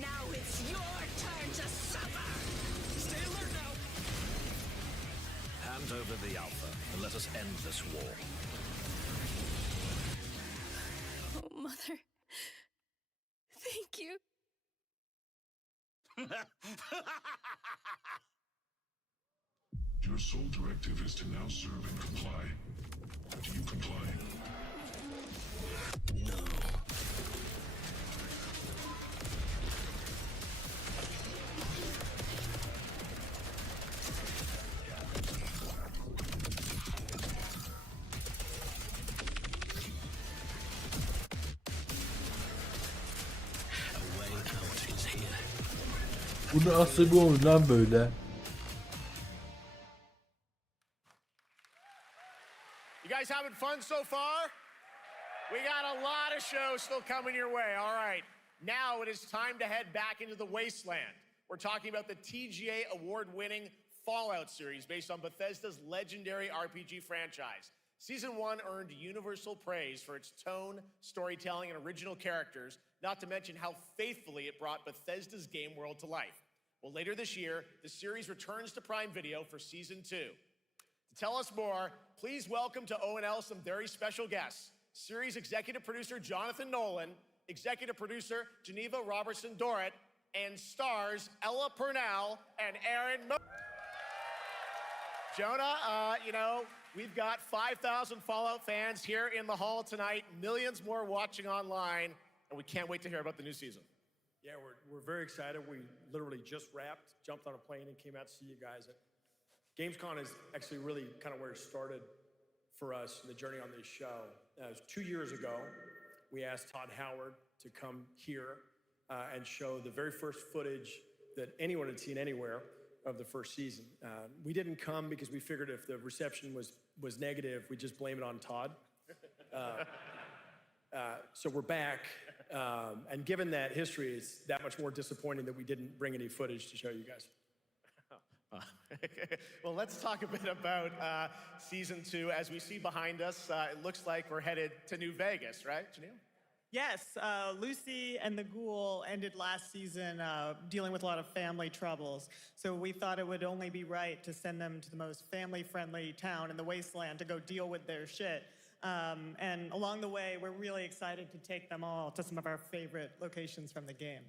Now it's your turn to suffer! Stay alert now! Hand over the Alpha and let us end this war. Oh, Mother. Thank you. Your sole directive is to now serve and comply. Do you comply? No. A way out is here. Bu nasıl bir oyun lan böyle? You guys having fun so far? We got a lot of shows still coming your way. All right. Now it is time to head back into the wasteland. We're talking about the TGA award-winning Fallout series based on Bethesda's legendary RPG franchise. Season 1 earned universal praise for its tone, storytelling, and original characters, not to mention how faithfully it brought Bethesda's game world to life. Well, later this year, the series returns to Prime Video for Season 2. To tell us more, please welcome to ONL some very special guests. Series executive producer Jonathan Nolan, executive producer Geneva Robertson-Dorrit, and stars Ella Purnell and Aaron Jonah, we've got 5,000 Fallout fans here in the hall tonight, millions more watching online, and we can't wait to hear about the new season. Yeah, we're very excited. We literally just wrapped, jumped on a plane, and came out to see you guys. Gamescom is actually really kind of where it started for us, the journey on this show. It was 2 years ago. We asked Todd Howard to come here and show the very first footage that anyone had seen anywhere of the first season. We didn't come because we figured if the reception was negative, we'd just blame it on Todd. So we're back, and given that history, it's that much more disappointing that we didn't bring any footage to show you guys. Well, let's talk a bit about Season 2. As we see behind us, it looks like we're headed to New Vegas, right, Janelle? Yes, Lucy and the Ghoul ended last season dealing with a lot of family troubles. So we thought it would only be right to send them to the most family-friendly town in the wasteland to go deal with their shit. And along the way, we're really excited to take them all to some of our favorite locations from the game.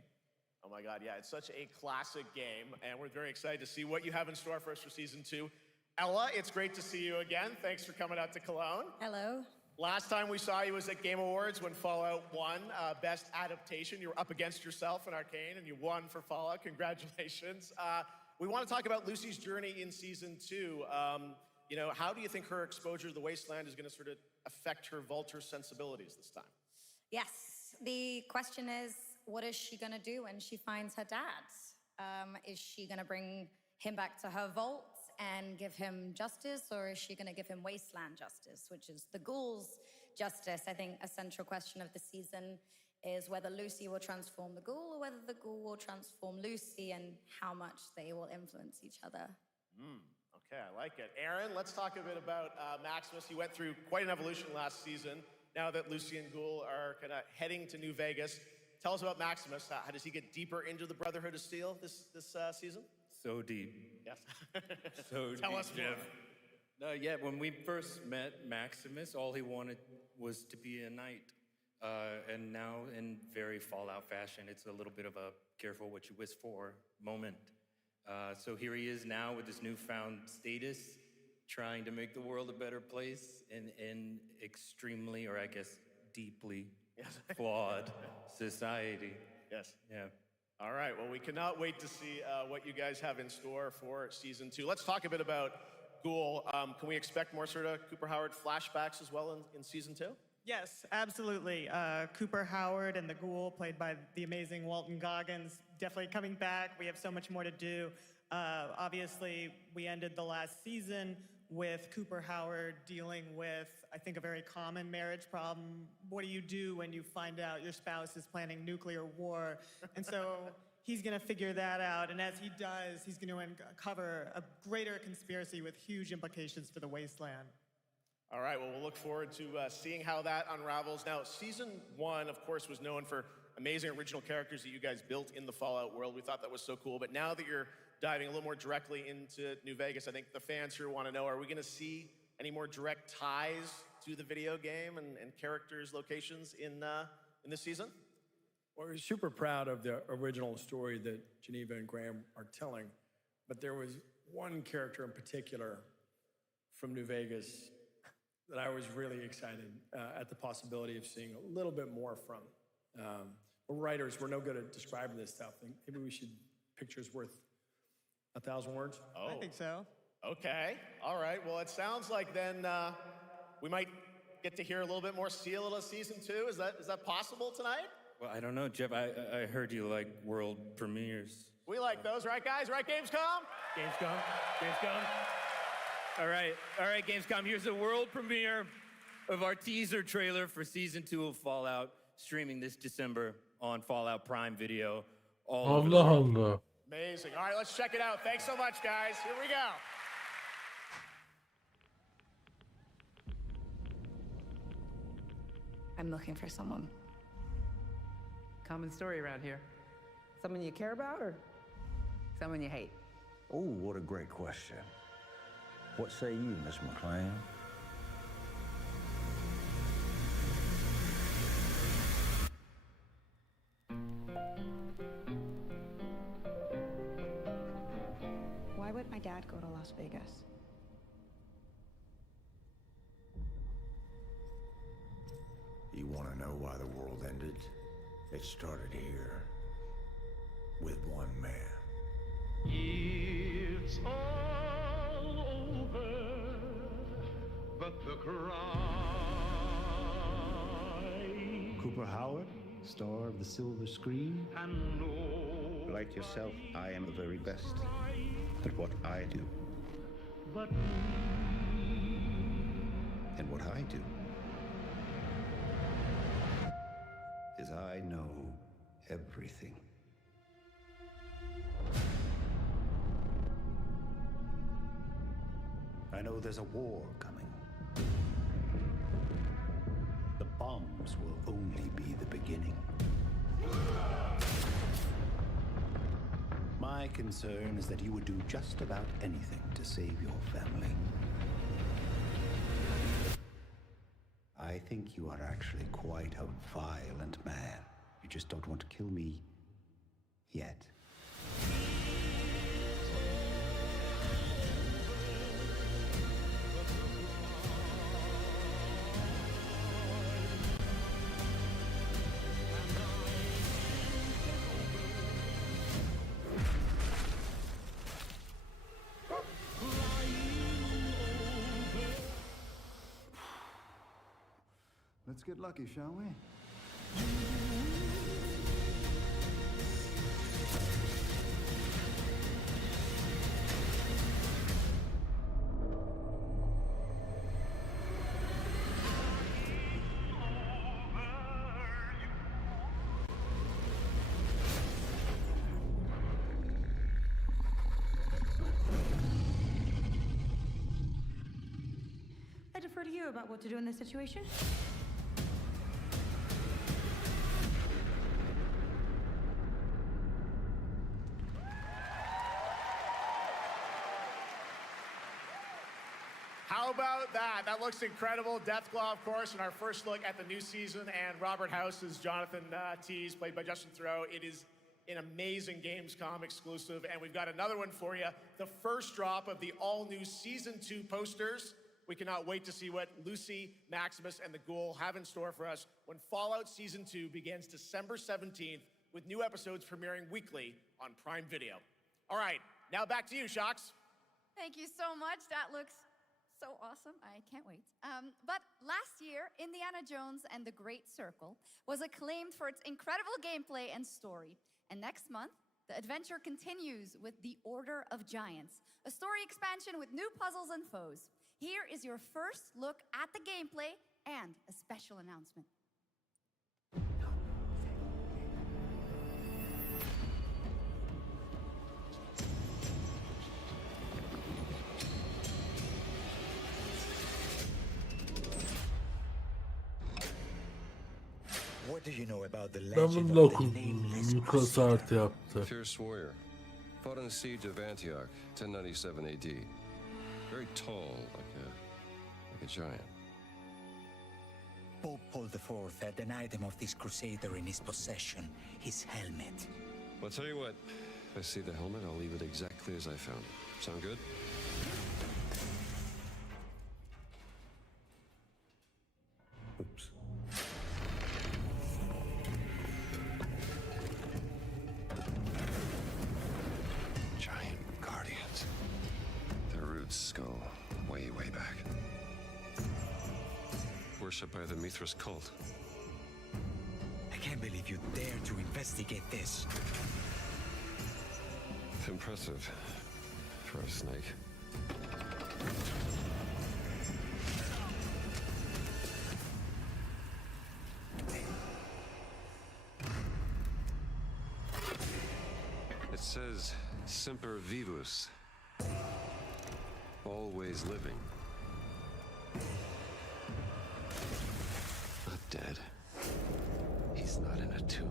Oh my God, yeah, it's such a classic game, and we're very excited to see what you have in store for us for Season 2. Ella, it's great to see you again. Thanks for coming out to Cologne. Hello. Last time we saw you was at Game Awards when Fallout won Best Adaptation. You were up against yourself in Arcane, and you won for Fallout. Congratulations. We want to talk about Lucy's journey in Season 2. How do you think her exposure to the wasteland is going to sort of affect her vulture sensibilities this time? Yes, the question is, what is she going to do when she finds her dad? Is she going to bring him back to her vault and give him justice, or is she going to give him wasteland justice, which is the ghouls' justice? I think a central question of the season is whether Lucy will transform the ghoul or whether the ghoul will transform Lucy, and how much they will influence each other. Okay, I like it. Aaron, let's talk a bit about Maximus. He went through quite an evolution last season. Now that Lucy and Ghoul are kind of heading to New Vegas, tell us about Maximus. How does he get deeper into the Brotherhood of Steel this season? So deep. Yes. So Tell deep, us more. Jeff. Yeah, when we first met Maximus, all he wanted was to be a knight. And now, in very Fallout fashion, it's a little bit of a careful what you wish for moment. So here he is now with this newfound status, trying to make the world a better place in extremely, or I guess deeply flawed society. Yes. Yeah. All right, well, we cannot wait to see what you guys have in store for season 2. Let's talk a bit about Ghoul. Can we expect more sort of Cooper Howard flashbacks as well in season 2? Yes, absolutely. Cooper Howard and the Ghoul, played by the amazing Walton Goggins, definitely coming back. We have so much more to do. Obviously, we ended the last season with Cooper Howard dealing with, I think, a very common marriage problem. What do you do when you find out your spouse is planning nuclear war? And so he's going to figure that out. And as he does, he's going to uncover a greater conspiracy with huge implications for the wasteland. All right, well, we'll look forward to seeing how that unravels. Now, season 1, of course, was known for amazing original characters that you guys built in the Fallout world. We thought that was so cool. But now that you're diving a little more directly into New Vegas, I think the fans here want to know, are we going to see any more direct ties to the video game and characters, locations in this season? Well, we're super proud of the original story that Geneva and Graham are telling, but there was one character in particular from New Vegas that I was really excited at the possibility of seeing a little bit more from. We're writers, we're no good at describing this stuff. Maybe we should, pictures worth 1,000 words? Oh. I think so. Okay, all right. Well, it sounds like then we might get to hear a little bit more, see a little season 2. Is that possible tonight? Well, I don't know, Jeff. I heard you like world premieres. We like those, right, guys? Right, Gamescom? Gamescom. All right, Gamescom. Here's a world premiere of our teaser trailer for season 2 of Fallout, streaming this December on Fallout Prime Video. All over the world. Allah. Amazing. All right, let's check it out. Thanks so much, guys. Here we go. I'm looking for someone. Common story around here. Someone you care about or someone you hate? Oh, what a great question. What say you, Miss McLean? Why would my dad go to Las Vegas? You want to know why the world ended? It started here with one man. It's all over, but the cry. Cooper Howard, star of the silver screen. Like yourself, I am the very best at what I do. But and what I do is I know everything. I know there's a war coming. The bombs will only be the beginning. My concern is that you would do just about anything to save your family. I think you are actually quite a violent man. You just don't want to kill me yet. Let's get lucky, shall we? I defer to you about what to do in this situation. How about that? That looks incredible. Deathclaw, of course, in our first look at the new season, and Robert House is Jonathan Tease, played by Justin Theroux. It is an amazing Gamescom exclusive, and we've got another one for you. The first drop of the all-new Season 2 posters. We cannot wait to see what Lucy, Maximus, and the Ghoul have in store for us when Fallout Season 2 begins December 17th, with new episodes premiering weekly on Prime Video. All right, now back to you, Shocks. Thank you so much. That looks so awesome. I can't wait. But last year, Indiana Jones and the Great Circle was acclaimed for its incredible gameplay and story. And next month, the adventure continues with The Order of Giants, a story expansion with new puzzles and foes. Here is your first look at the gameplay and a special announcement. What do you know about the Ben legend bunu of da the nameless mikrosaat yaptı. Fierce warrior. Fought in the siege of Antioch, 1097 AD. Very tall, like a giant. Pope Paul IV had an item of this crusader in his possession, his helmet. Well, I'll tell you what. If I see the helmet, I'll leave it exactly as I found it. Sound good? Oops. Giant guardians. Their roots go way, way back. Worshipped by the Mithras cult. I can't believe you dare to investigate this. Impressive for a snake. It says Semper Vivus, always living. Not dead. He's not in a tomb.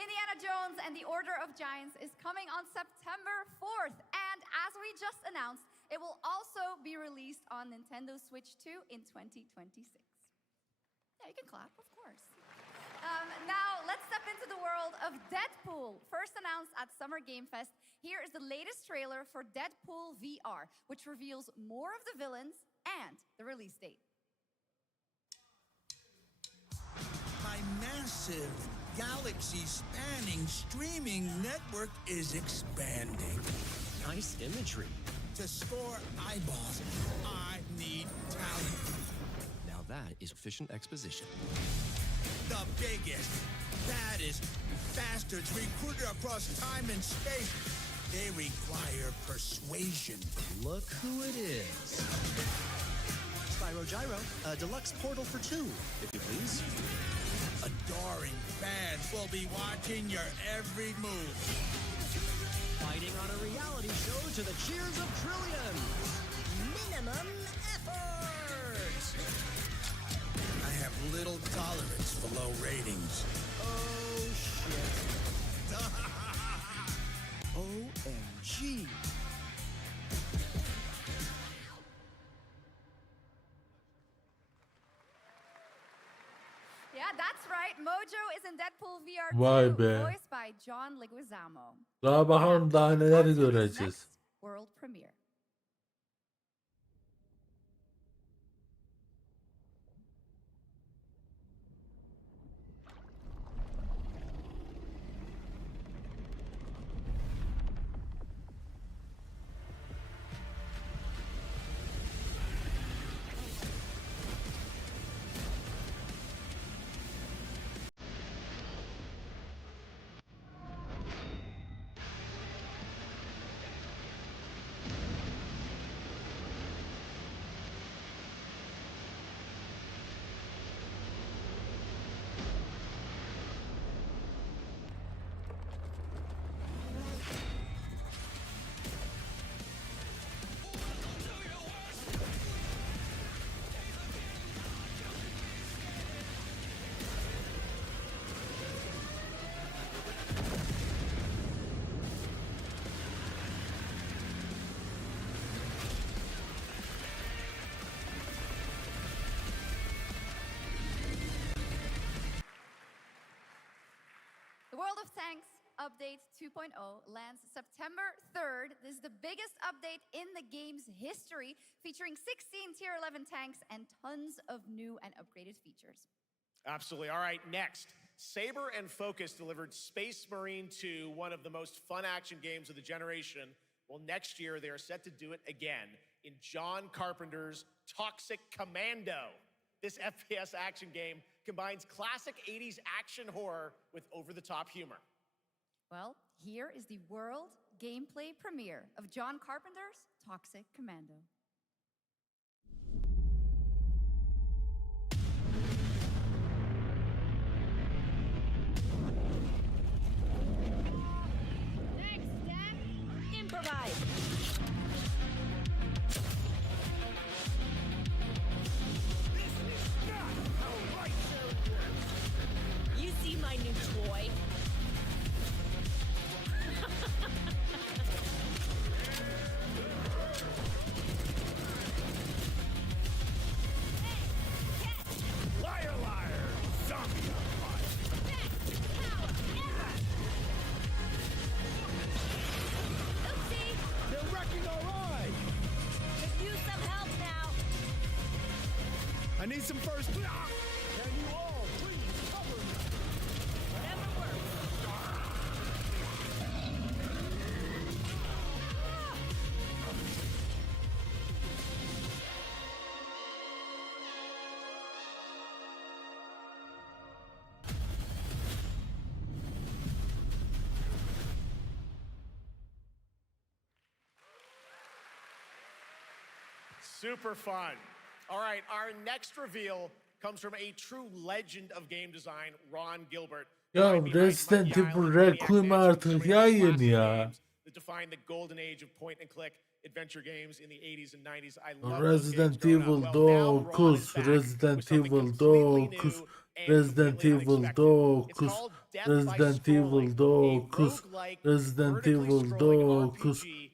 Indiana Jones and the Order of Giants is coming on September 4th. And as we just announced, it will also be released on Nintendo Switch 2 in 2026. Yeah, you can clap, of course. Now, let's step into the world of Deadpool. First announced at Summer Game Fest, here is the latest trailer for Deadpool VR, which reveals more of the villains and the release date. My massive, galaxy-spanning streaming network is expanding. Nice imagery. To score eyeballs, I need talent. Now that is efficient exposition. The biggest, baddest bastards recruited across time and space. They require persuasion. Look who it is. Spyro Gyro, a deluxe portal for two, if you please. Adoring fans will be watching your every move. Fighting on a reality show to the cheers of trillions. Minimum effort. I have little tolerance for low ratings. Oh, shit. OMG. Yeah, that's right. Mojo is in Deadpool VR Vay 2, be. voiced by John Leguizamo. Daha bakalım daha neler göreceğiz. World premiere. World of Tanks Update 2.0 lands September 3rd. This is the biggest update in the game's history, featuring 16 Tier 11 tanks and tons of new and upgraded features. Absolutely. All right, next. Saber and Focus delivered Space Marine 2, one of the most fun action games of the generation. Well, next year they are set to do it again in John Carpenter's Toxic Commando. This FPS action game combines classic 80s action horror with over-the-top humor. Well, here is the world gameplay premiere of John Carpenter's Toxic Commando. Next step, improvise. You see my new toy? Liar, liar! Zombie on fire! Oopsie! They're wrecking our ride! Could use some help now. I need some first. Can you all please cover me? Whatever works. Super fun. All right, our next reveal comes from a true legend of game design, Ron Gilbert. Ya Resident Evil Requiem artık yayın ya. That defined the golden age of point and click adventure games in the 80s and 90s. I love Resident Evil 9, Resident Evil 9, Resident Evil 9, Resident Evil 9, Resident Evil 9,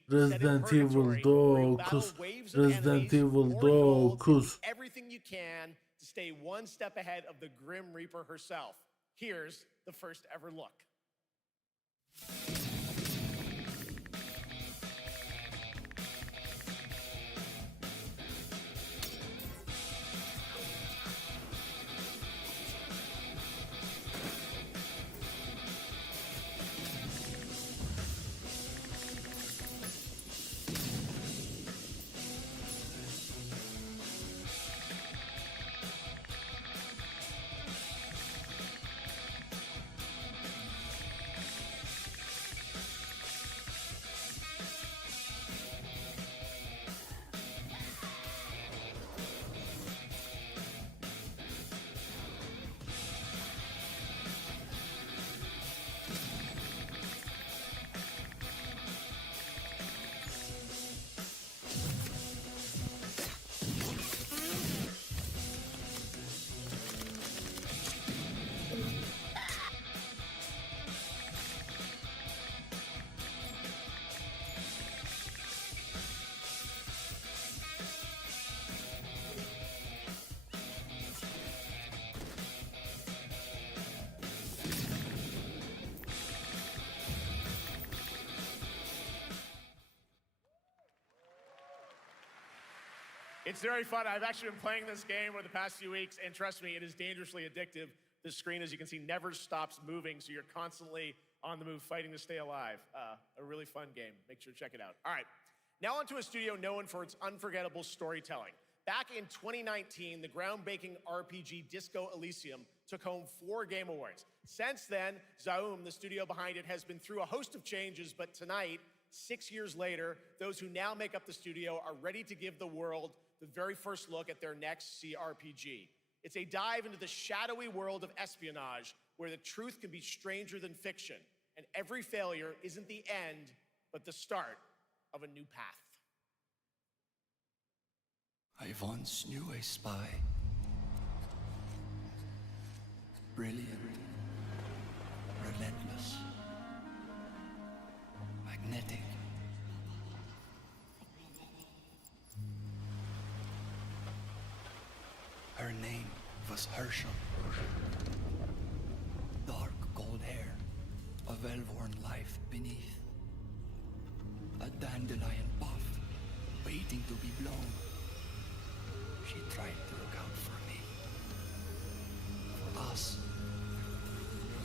Resident Evil 9, Resident Evil 9. Everything you can to stay one step ahead of the Grim Reaper herself. Here's the first ever look. It's very fun. I've actually been playing this game over the past few weeks, and trust me, it is dangerously addictive. The screen, as you can see, never stops moving, so you're constantly on the move, fighting to stay alive. A really fun game. Make sure to check it out. All right, now onto a studio known for its unforgettable storytelling. Back in 2019, the groundbreaking RPG Disco Elysium took home 4 Game Awards. Since then, Zaum, the studio behind it, has been through a host of changes, but tonight, 6 years later, those who now make up the studio are ready to give the world the very first look at their next CRPG. It's a dive into the shadowy world of espionage, where the truth can be stranger than fiction, and every failure isn't the end, but the start of a new path. I once knew a spy. Brilliant, relentless, magnetic. Her name was Herschel. Dark gold hair, well-worn life beneath. A dandelion puff, waiting to be blown. She tried to look out for me. For us.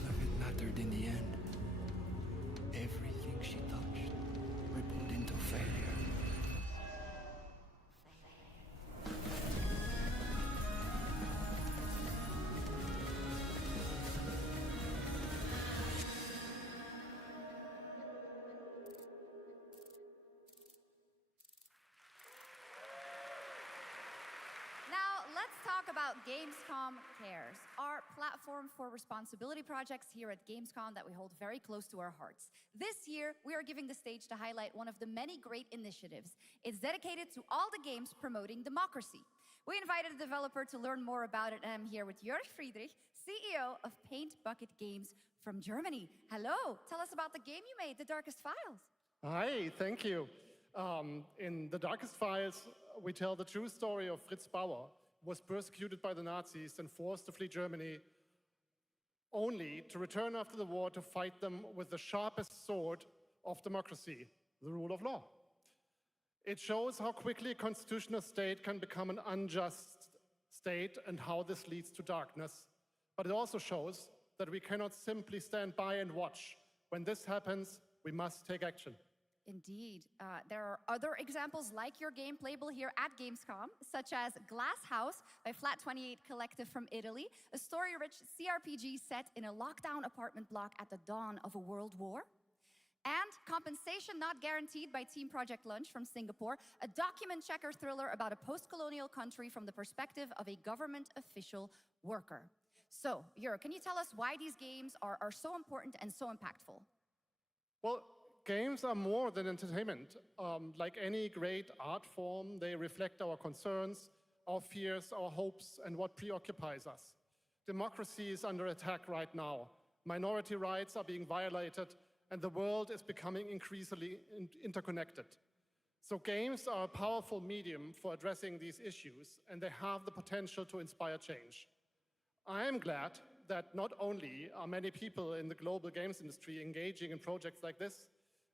None of it mattered in the end. Everything she touched rippled into failure. Now, let's talk about Gamescom Cares, our platform for responsibility projects here at Gamescom that we hold very close to our hearts. This year, we are giving the stage to highlight one of the many great initiatives. It's dedicated to all the games promoting democracy. We invited a developer to learn more about it, and I'm here with Jörg Friedrich, CEO of Paint Bucket Games from Germany. Hello, tell us about the game you made, The Darkest Files. Hi, thank you. In The Darkest Files, we tell the true story of Fritz Bauer, who was persecuted by the Nazis and forced to flee Germany, only to return after the war to fight them with the sharpest sword of democracy, the rule of law. It shows how quickly a constitutional state can become an unjust state and how this leads to darkness. But it also shows that we cannot simply stand by and watch. When this happens, we must take action. Indeed. There are other examples like your game playable here at Gamescom, such as Glass House by Flat 28 Collective from Italy, a story-rich CRPG set in a lockdown apartment block at the dawn of a world war. And Compensation Not Guaranteed by Team Project Lunch from Singapore, a document checker thriller about a post-colonial country from the perspective of a government official worker. So, Jörg, can you tell us why these games are so important and so impactful? Well, games are more than entertainment. Like any great art form, they reflect our concerns, our fears, our hopes, and what preoccupies us. Democracy is under attack right now. Minority rights are being violated, and the world is becoming increasingly interconnected. So games are a powerful medium for addressing these issues, and they have the potential to inspire change. I am glad that not only are many people in the global games industry engaging in projects like this,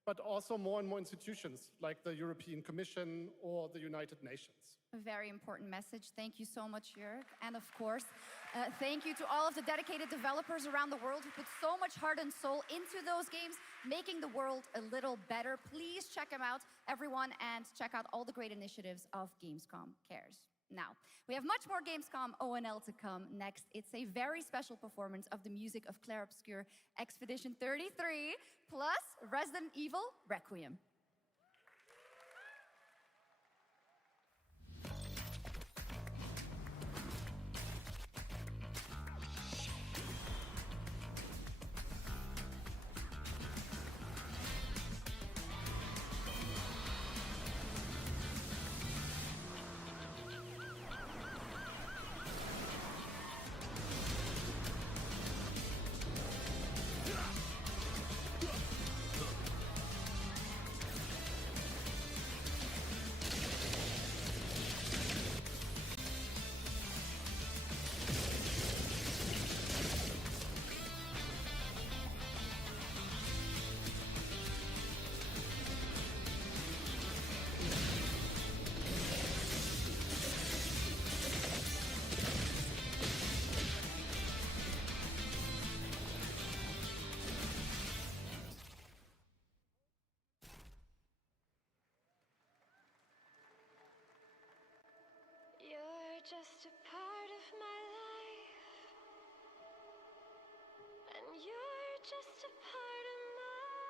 but also more and more institutions like the European Commission or the United Nations. A very important message. Thank you so much, Jörg. And of course, thank you to all of the dedicated developers around the world who put so much heart and soul into those games, making the world a little better. Please check them out, everyone, and check out all the great initiatives of Gamescom Cares. Now, we have much more Gamescom ONL to come next. It's a very special performance of the music of Clair Obscur Expedition 33, plus Resident Evil Requiem. Just a part of my life, and you're just a part of my life.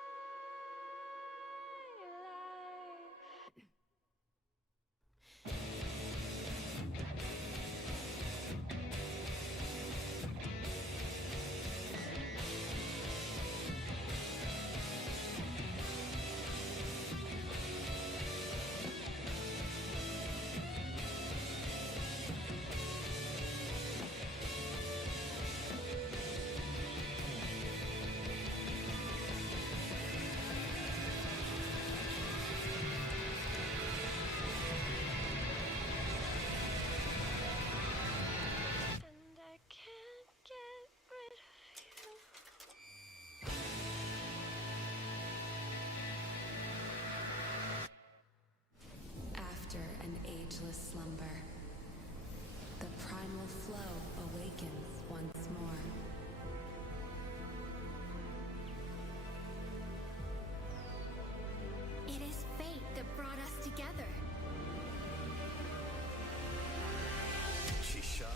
ageless slumber. The primal flow awakens once more. It is fate that brought us together. Shisha.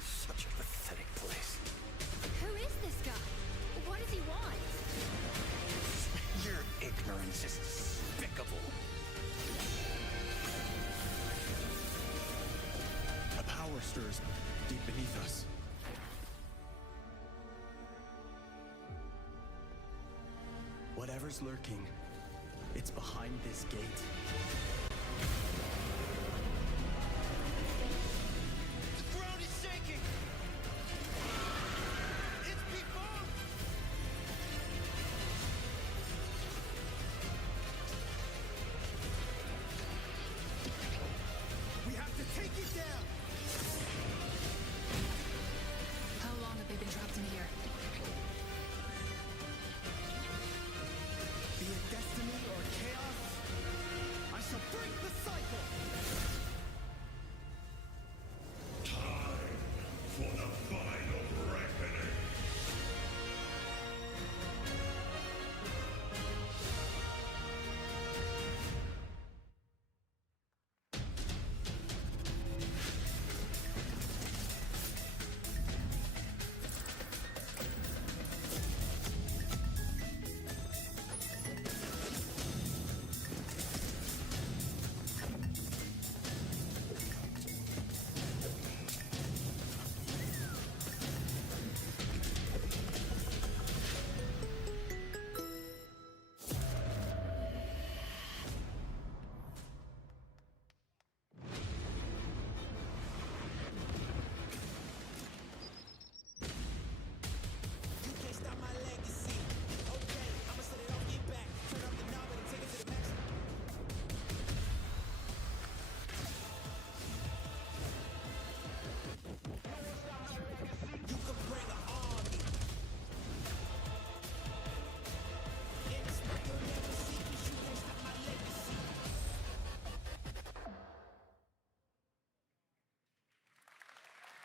Such a pathetic place. Who is this guy? What does he want? Your ignorance is despicable. A power stirs deep beneath us. Whatever's lurking, it's behind this gate. The ground is shaking. It's people. We have to take it down. How long have they been trapped in here? Be it destiny or chaos, I shall break the cycle. Time for the final reckoning.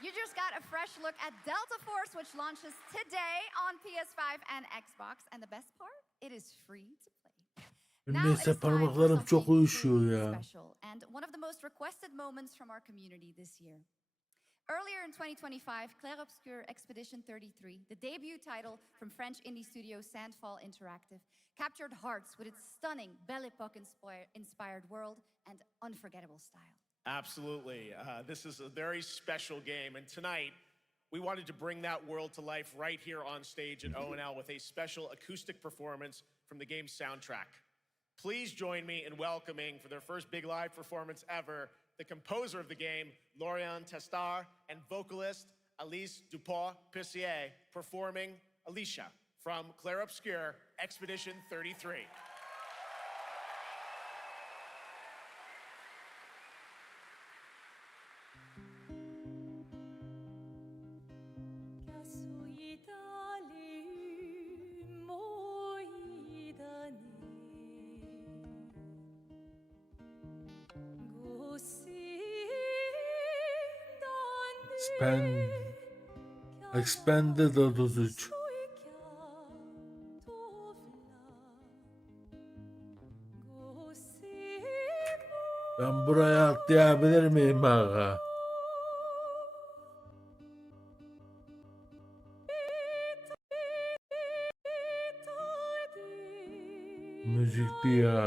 You just got a fresh look at Delta Force, which launches today on PS5 and Xbox. And the best part, it is free to play. Now it Neyse is time for parmaklarım çok something uyuşuyor truly ya. special and one of the most requested moments from our community this year. Earlier in 2025, Clair Obscur Expedition 33, the debut title from French indie studio Sandfall Interactive, captured hearts with its stunning Belle Epoque inspired world and unforgettable style. Absolutely. This is a very special game, and tonight we wanted to bring that world to life right here on stage at ONL with a special acoustic performance from the game's soundtrack. Please join me in welcoming, for their first big live performance ever, the composer of the game, Lauriane Testard, and vocalist Alice Dupont-Pissier, performing Alicia from Clair Obscur Expedition 33. Expanded 33. Ben buraya atlayabilir miyim aga? Müzikli ya.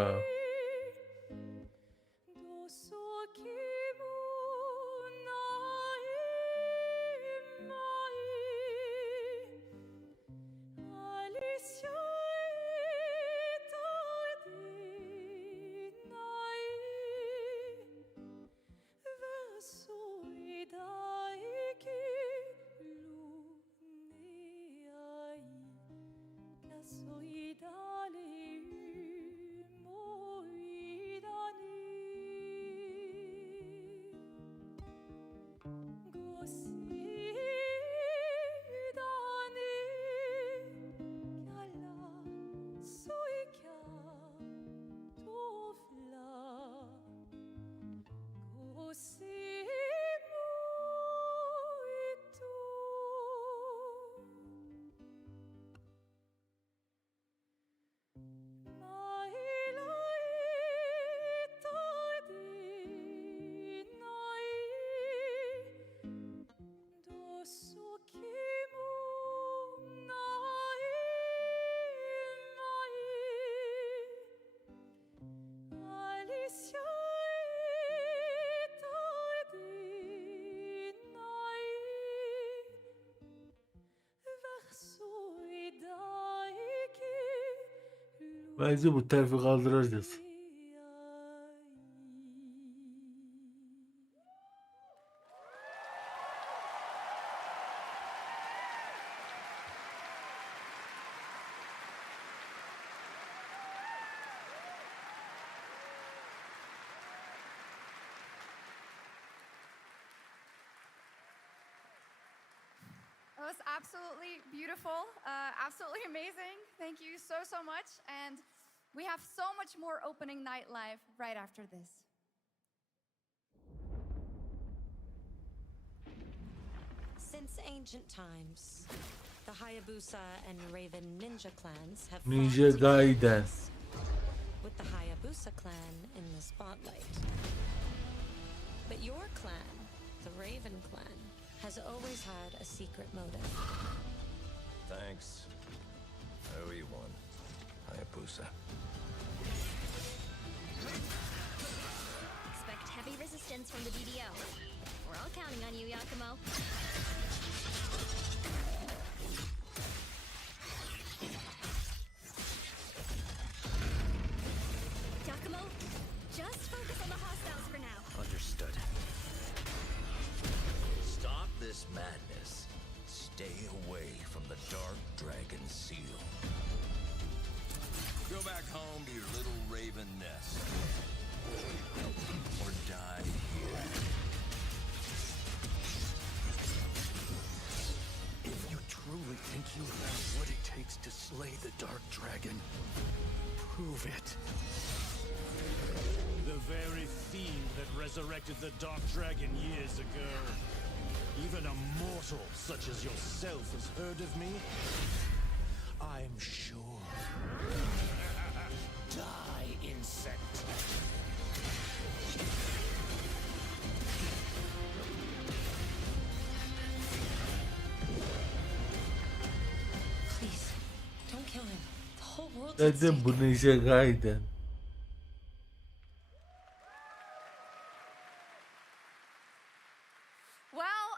Bence bu terfi kaldıracağız. It was absolutely beautiful, absolutely amazing. Thank you so much. And we have so much more opening night live right after this. Since ancient times, the Hayabusa and Raven ninja clans have Ninja fought together, Gaiden. with the Hayabusa clan in the spotlight. But your clan, the Raven clan, has always had a secret motive. Thanks. I owe you one, Hayabusa. Expect heavy resistance from the BDO. We're all counting on you, Yakumo. Yakumo, just focus on the hostiles for now. Understood. Stop this madness. Stay away from the Dark Dragon Seal. Go back home to your little raven nest. Or die here. If you truly think you have what it takes to slay the Dark Dragon, prove it. The very fiend that resurrected the Dark Dragon years ago. Even a mortal such as yourself has heard of me? I'm sure. Die, insect. Please, don't kill him. The whole world's at Dedim stake. bu Ninja Gaiden. Well,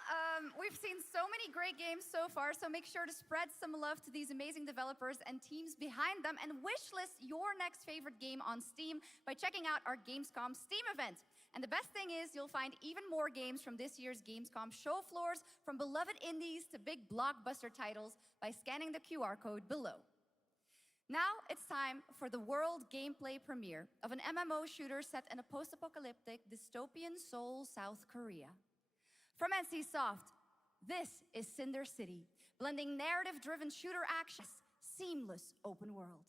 we've seen so many great games so far, so make sure to spread some love to these amazing developers and teams behind them, and wishlist your next favorite game on Steam by checking out our Gamescom Steam event. And the best thing is you'll find even more games from this year's Gamescom show floors, from beloved indies to big blockbuster titles, by scanning the QR code below. Now it's time for the world gameplay premiere of an MMO shooter set in a post-apocalyptic dystopian Seoul, South Korea. From NCSoft, this is Cinder City, blending narrative-driven shooter action, seamless open world.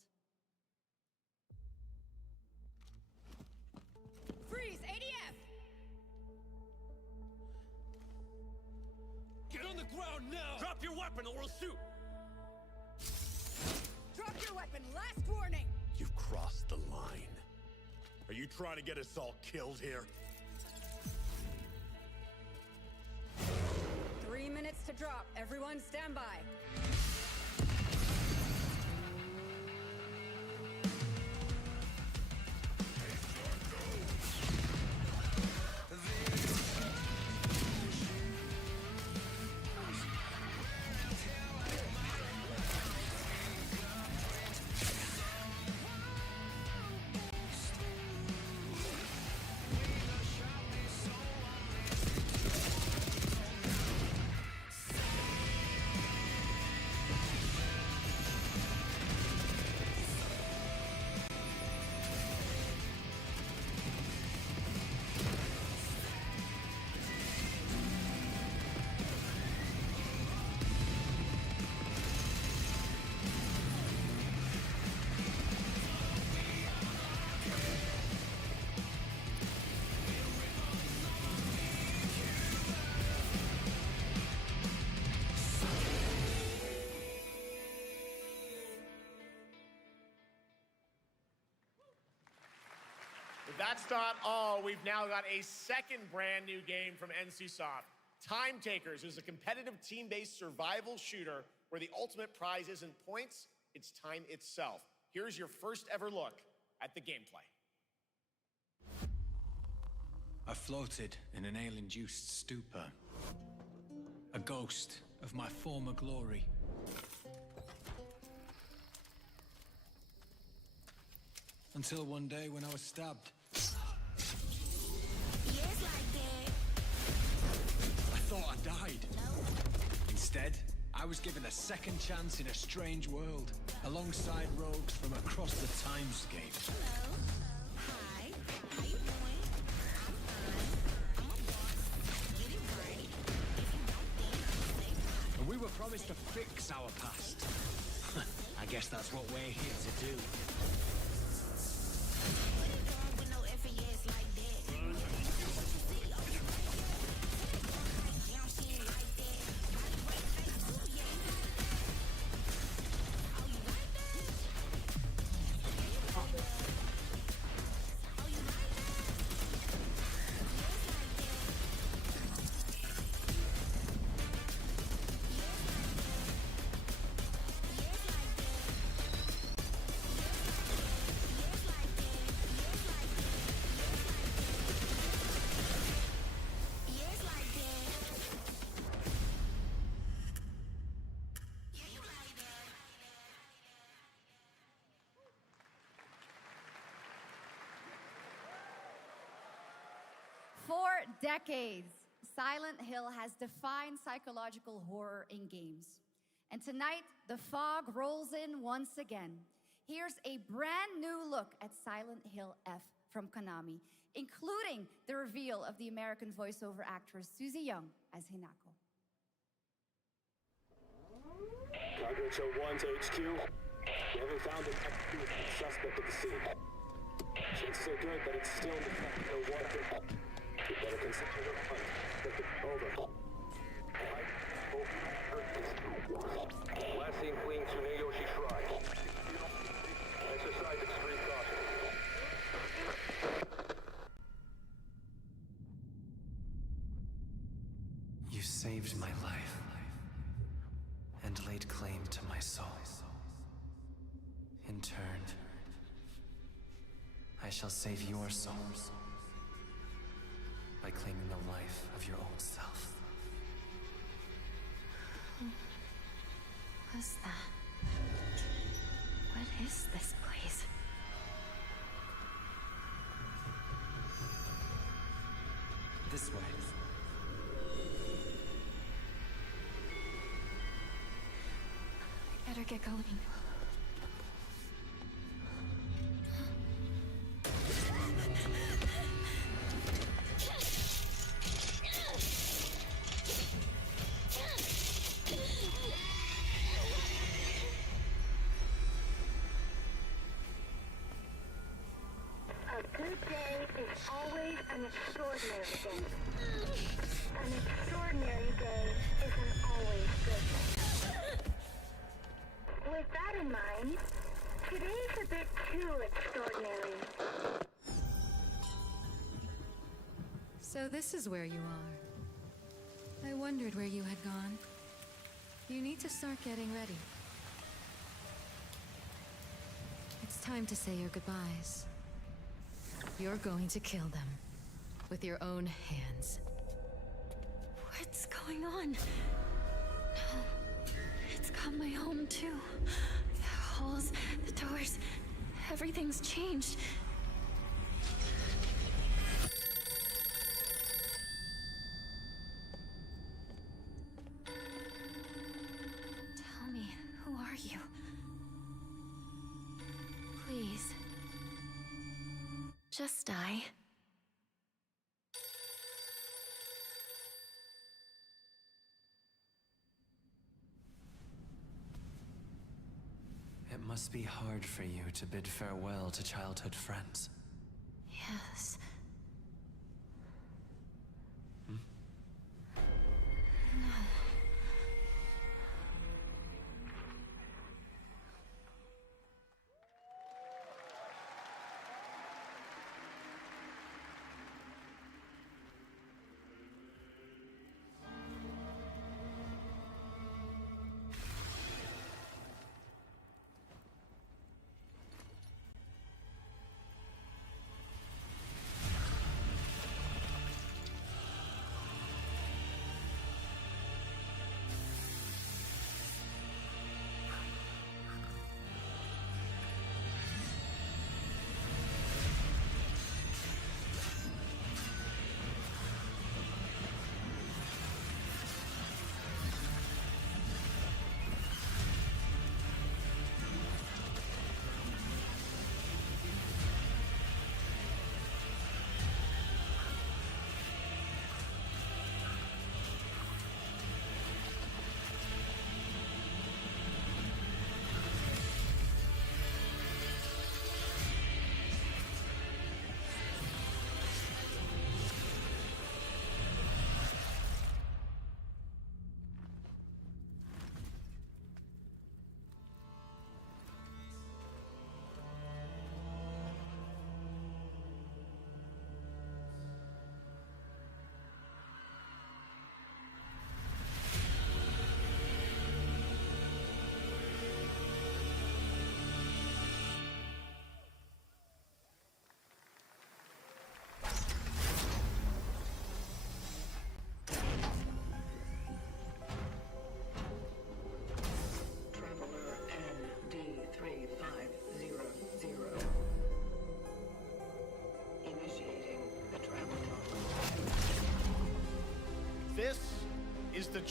Freeze, ADF! Get on the ground now! Drop your weapon or we'll shoot! Drop your weapon, last warning! You've crossed the line. Are you trying to get us all killed here? 3 minutes to drop. Everyone stand by. But that's not all. We've now got a second brand new game from NCSoft. Time Takers is a competitive team-based survival shooter where the ultimate prize isn't points, it's time itself. Here's your first ever look at the gameplay. I floated in an ale-induced stupor, a ghost of my former glory. Until one day when I was stabbed. Yes, like that. I thought I died. Instead, I was given a second chance in a strange world, alongside rogues from across the timescape. Hello. Hi. How you doing? I'm fine. I'm a boss. Get it right. If you don't think, say bye. And we were promised to fix our past. I guess that's what we're here to do. What is wrong with no F and yes like that? Yeah, she ain't like that. Body break face too, yeah, you like that. Oh, you like that? Yeah, you like that. Oh, you like that? Yes, like that. Yes, like that. Yes, like that. Yes, like that. Yes, like that. Yes, like that. Yeah, you like that. For decades, Silent Hill has defined psychological horror in games. And tonight, the fog rolls in once again. Here's a brand new look at Silent Hill F from Konami, including the reveal of the American voiceover actress Susie Young as Hinako. Cargo Show 1 to HQ. We haven't found an active suspect at the scene. Chances are good, but it's still no water. You better consider the hunt. Over. Last seen fleeing Tsuneyoshi Shrine. Exercise extreme caution. You saved my life and laid claim to my soul. In turn, I shall save your souls by claiming the life of your own self. What's that? What is this place? This way. I better get going. A good day is always an extraordinary day. An extraordinary day is an always good day. With that in mind, today's a bit too extraordinary. So this is where you are. I wondered where you had gone. You need to start getting ready. It's time to say your goodbyes. You're going to kill them with your own hands. What's going on? No, it's got my home too. The halls, the doors, everything's changed. Tell me, who are you? Please. Just die. It must be hard for you to bid farewell to childhood friends. Yes. Hmm? No.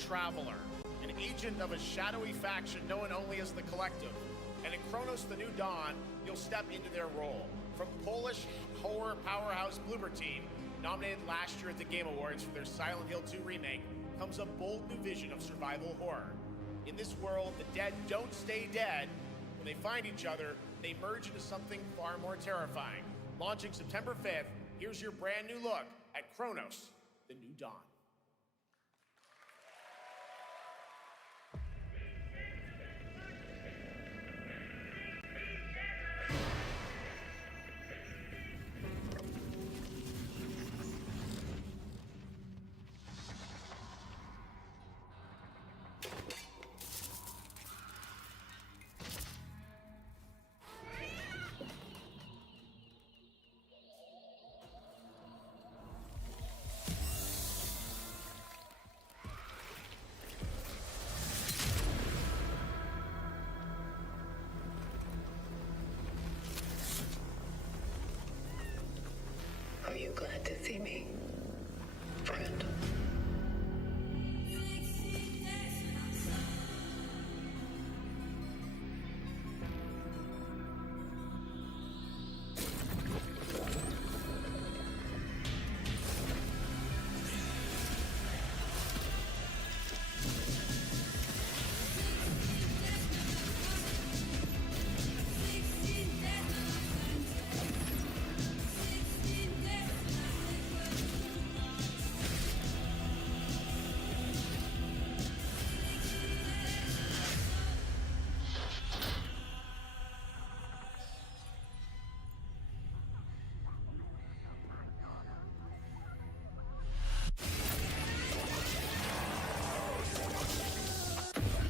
traveler, an agent of a shadowy faction known only as the Collective. And in Kronos the New Dawn, you'll step into their role. From Polish horror powerhouse Bloober Team, nominated last year at the Game Awards for their Silent Hill 2 remake, comes a bold new vision of survival horror. In this world, the dead don't stay dead. When they find each other, they merge into something far more terrifying. Launching September 5th, here's your brand new look at Kronos, the New Dawn. Are you glad to see me, friend?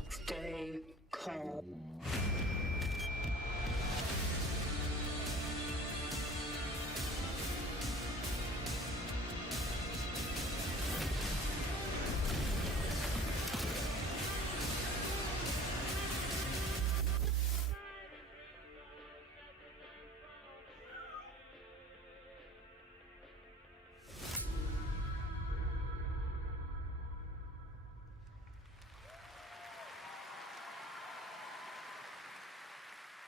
Stay calm.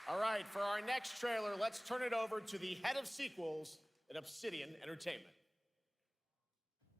All right, for our next trailer, let's turn it over to the head of sequels at Obsidian Entertainment.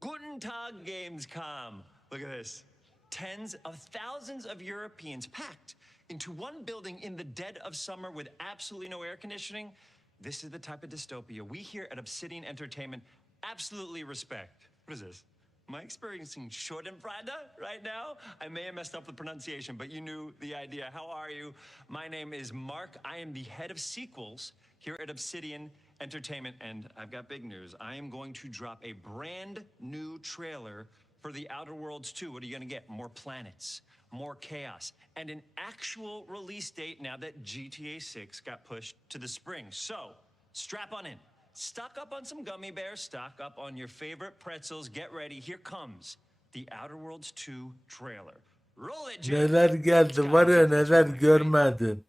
Guten Tag, Gamescom. Look at this. Tens of thousands of Europeans packed into one building in the dead of summer with absolutely no air conditioning. This is the type of dystopia we here at Obsidian Entertainment absolutely respect. What is this? Am I experiencing Schadenfreude right now? I may have messed up the pronunciation, but you knew the idea. How are you? My name is Mark. I am the head of sequels here at Obsidian Entertainment, and I've got big news. I am going to drop a brand new trailer for The Outer Worlds 2. What are you gonna get? More planets, more chaos, and an actual release date now that GTA 6 got pushed to the spring. So, strap on in. Stock up on some gummy bears, stock up on your favorite pretzels. Get ready. Here comes The Outer Worlds 2 trailer. Roll it, Jack. Neler geldi var ya, neler görmedin.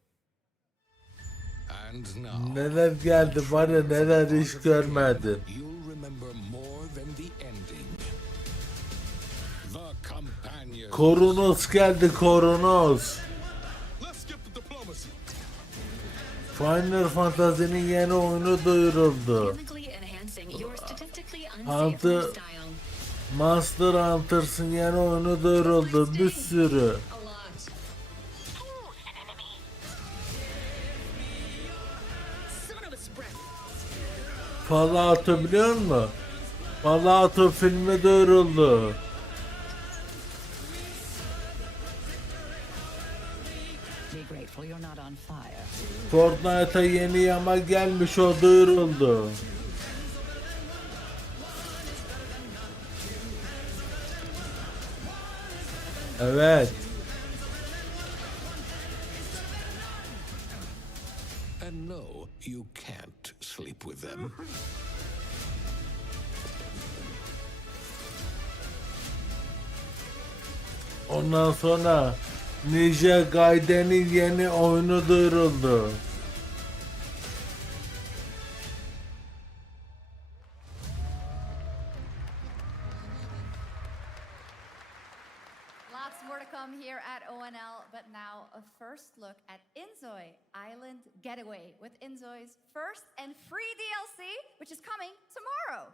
And now, Neler geldi var ya, neler hiç görmedin. you'll remember more than the ending. The companion. Koronos geldi, Koronos. Let's skip the diplomacy. Final Fantasy'nin yeni oyunu duyuruldu. Hunter, Monster Hunters'ın yeni oyunu duyuruldu. Bir sürü. Fallout'u biliyor musun? Fallout'un filmi duyuruldu. Be grateful you're not on fire. Fortnite'a yeni yama gelmiş, o duyuruldu. Evet. And no, you can't sleep with them. Ondan sonra Ninja Gaiden'in yeni oyunu duyuruldu. now a first look at Inzoi Island Getaway with Inzoi's first and free DLC, which is coming tomorrow.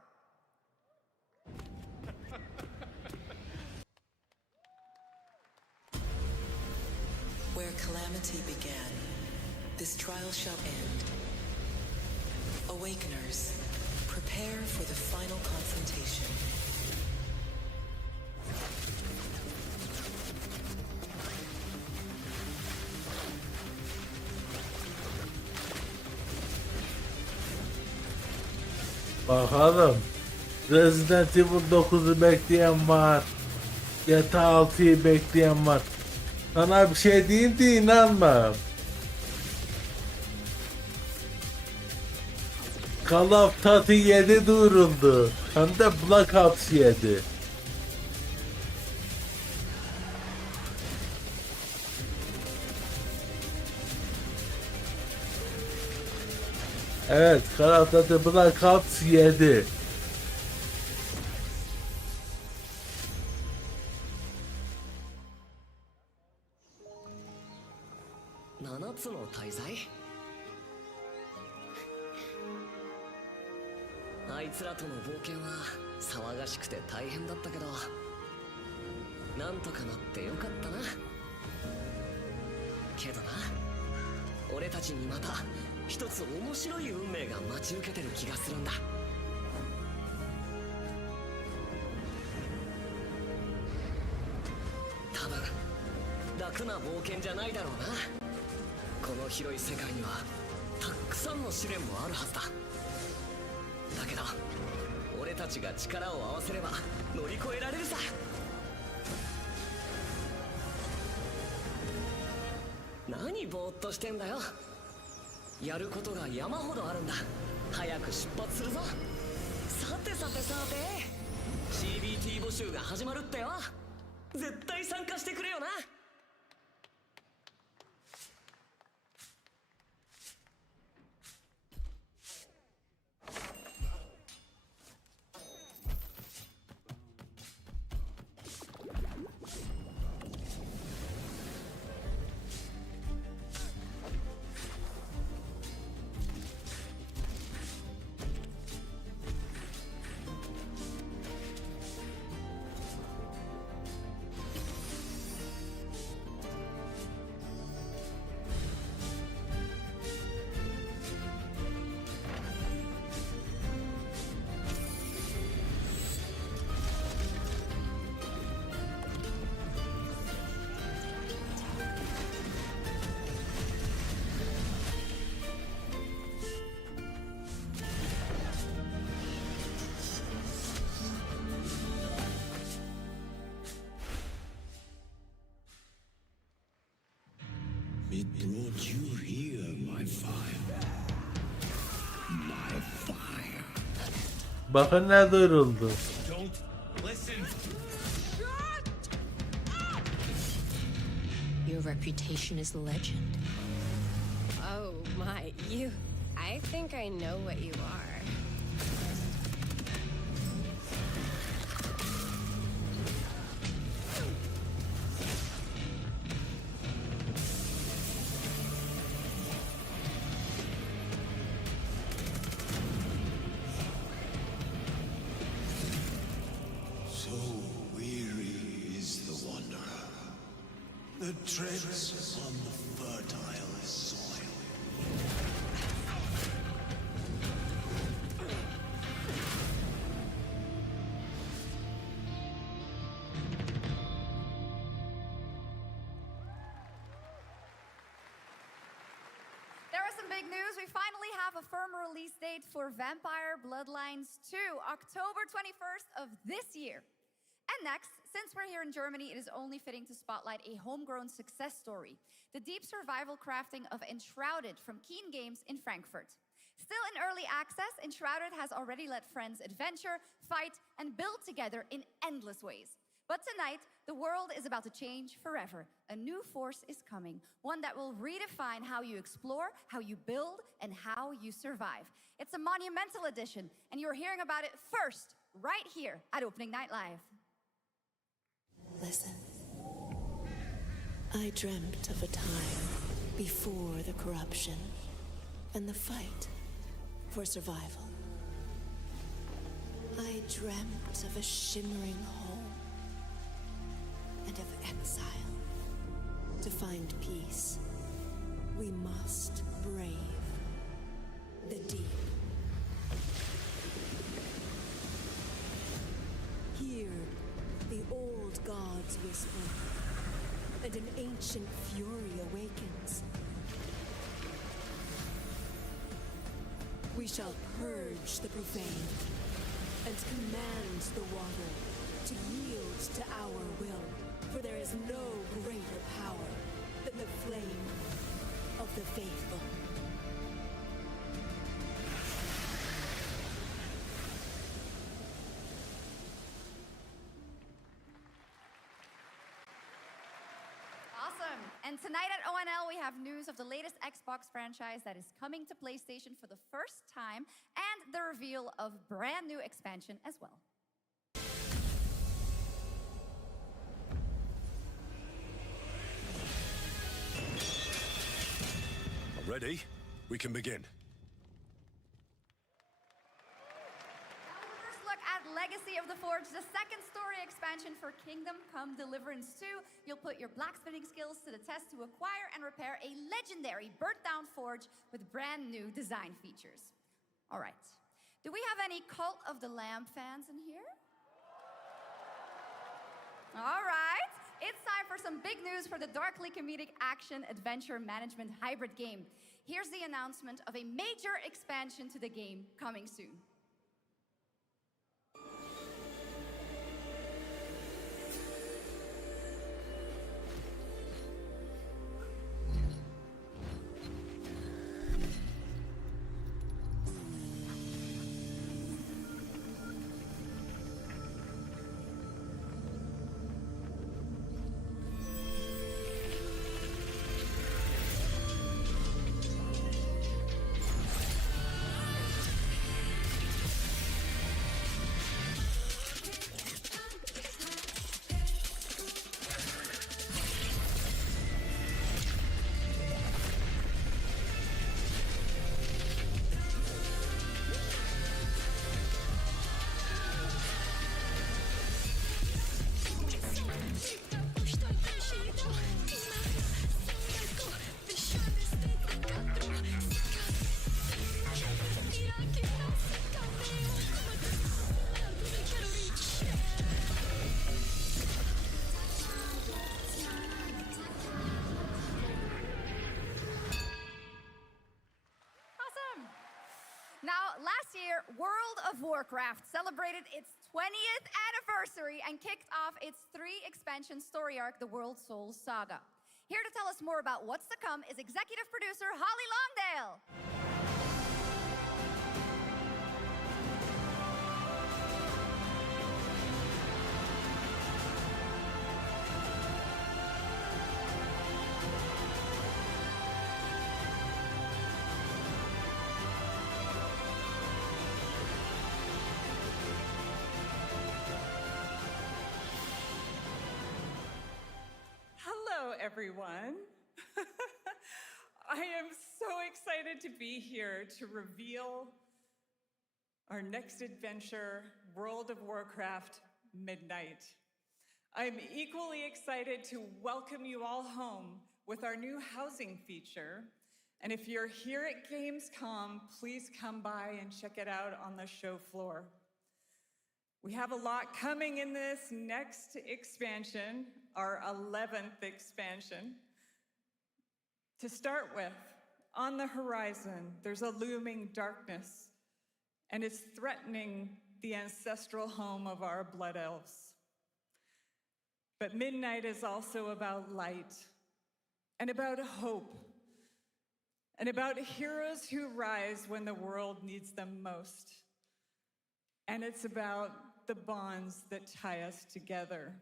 Where calamity began, this trial shall end. Awakeners, prepare for the final confrontation. Bakalım. Resident Evil 9'u bekleyen var. GTA 6'yı bekleyen var. Sana bir şey diyeyim de inanma. Call of Duty 7 duyuruldu. Hem de Black Ops 7. Evet, Call of Duty Black Ops 7. CBT 募集が始まるってよ。絶対参加してくれよな。It brought you here, my fire. My fire. Bakın ne duyuruldu. Don't listen. Your reputation is legend. Oh my, I think I know what you are. So weary is the wanderer that treads on the fertile soil. There was some big news. We finally have a firm release date for Vampire Bloodlines 2, October 21st of this year. And next, since we're here in Germany, it is only fitting to spotlight a homegrown success story, the deep survival crafting of Enshrouded from Keen Games in Frankfurt. Still in early access, Enshrouded has already let friends adventure, fight, and build together in endless ways. But tonight, the world is about to change forever. A new force is coming, one that will redefine how you explore, how you build, and how you survive. It's a monumental edition, and you're hearing about it first, right here at Opening Night Live. Listen. I dreamt of a time before the corruption and the fight for survival. I dreamt of a shimmering home and of exile. To find peace, we must brave the deep. Hear the old gods whisper, and an ancient fury awakens. We shall purge the profane and command the water to yield to our will, for there is no greater power than the flame of the faithful. Awesome. And tonight at ONL, we have news of the latest Xbox franchise that is coming to PlayStation for the first time, and the reveal of brand new expansion as well. Ready? We can begin. First look at Legacy of the Forge, the second story expansion for Kingdom Come Deliverance 2. You'll put your blacksmithing skills to the test to acquire and repair a legendary burnt-down forge with brand new design features. All right. Do we have any Cult of the Lamb fans in here? All right. It's time for some big news for the darkly comedic action adventure management hybrid game. Here's the announcement of a major expansion to the game coming soon. Now, last year, World of Warcraft celebrated its 20th anniversary and kicked off its 3-expansion story arc, the World Souls Saga. Here to tell us more about what's to come is executive producer Holly Longdale. Hello, everyone. I am so excited to be here to reveal our next adventure, World of Warcraft Midnight. I'm equally excited to welcome you all home with our new housing feature. And if you're here at Gamescom, please come by and check it out on the show floor. We have a lot coming in this next expansion, our 11th expansion. To start with, on the horizon, there's a looming darkness, and it's threatening the ancestral home of our blood elves. But Midnight is also about light, and about hope, and about heroes who rise when the world needs them most. And it's about the bonds that tie us together.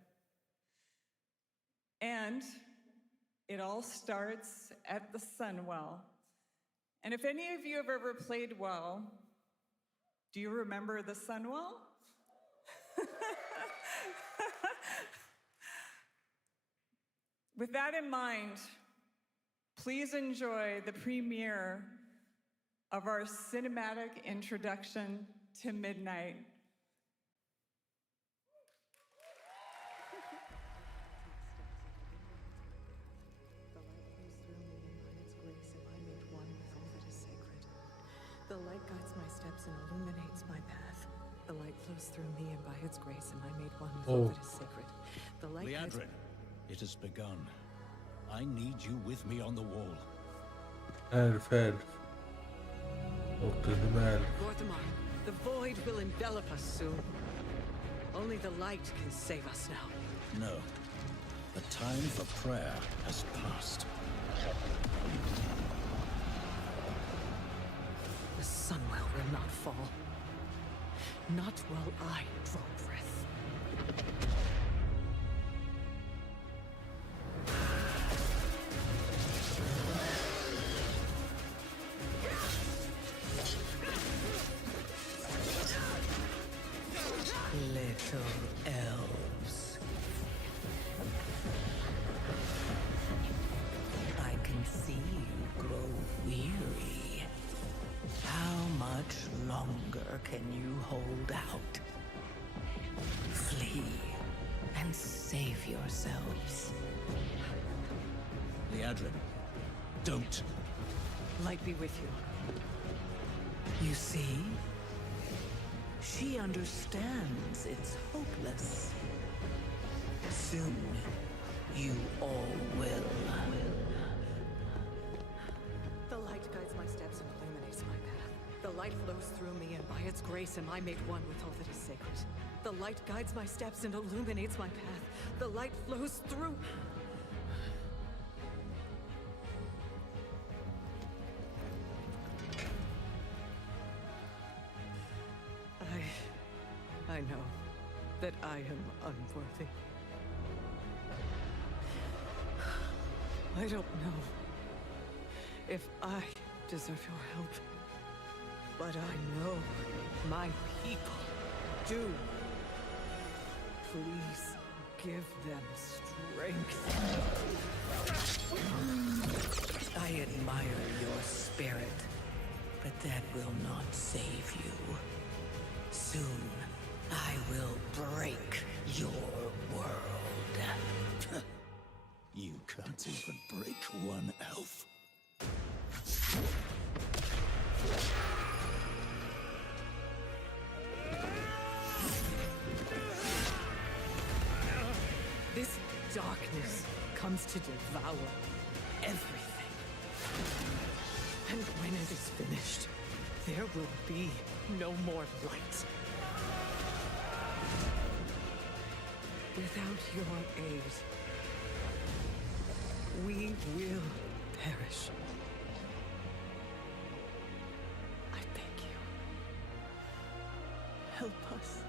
And it all starts at the Sunwell. And if any of you have ever played WoW, do you remember the Sunwell? With that in mind, please enjoy the premiere of our cinematic introduction to Midnight. The light guides my steps and illuminates my path. The light flows through me, and by its grace am I made one with all that is sacred. The light guides... Leandrin, it has begun. I need you with me on the wall. Elf. Gorthamar, the void will envelop us soon. Only the light can save us now. No. The time for prayer has passed. The sunwell will not fall. Not while I draw breath. Little elves. I can see you grow weary. How much longer can you hold out? Flee and save yourselves. Leandrin, don't. Light be with you. You see? She understands it's hopeless. Soon, you all will. The light guides my steps and illuminates my path. The light flows through me, and by its grace am I made one with all that is sacred. The light guides my steps and illuminates my path. The light flows through... I know that I am unworthy. I don't know if I deserve your help, but I know my people do. Please give them strength. I admire your spirit, but that will not save you. Soon, I will break your world. You can't even break one elf. This darkness comes to devour everything. And when it is finished, there will be no more light. Without your aid, we will perish. I beg you, help us.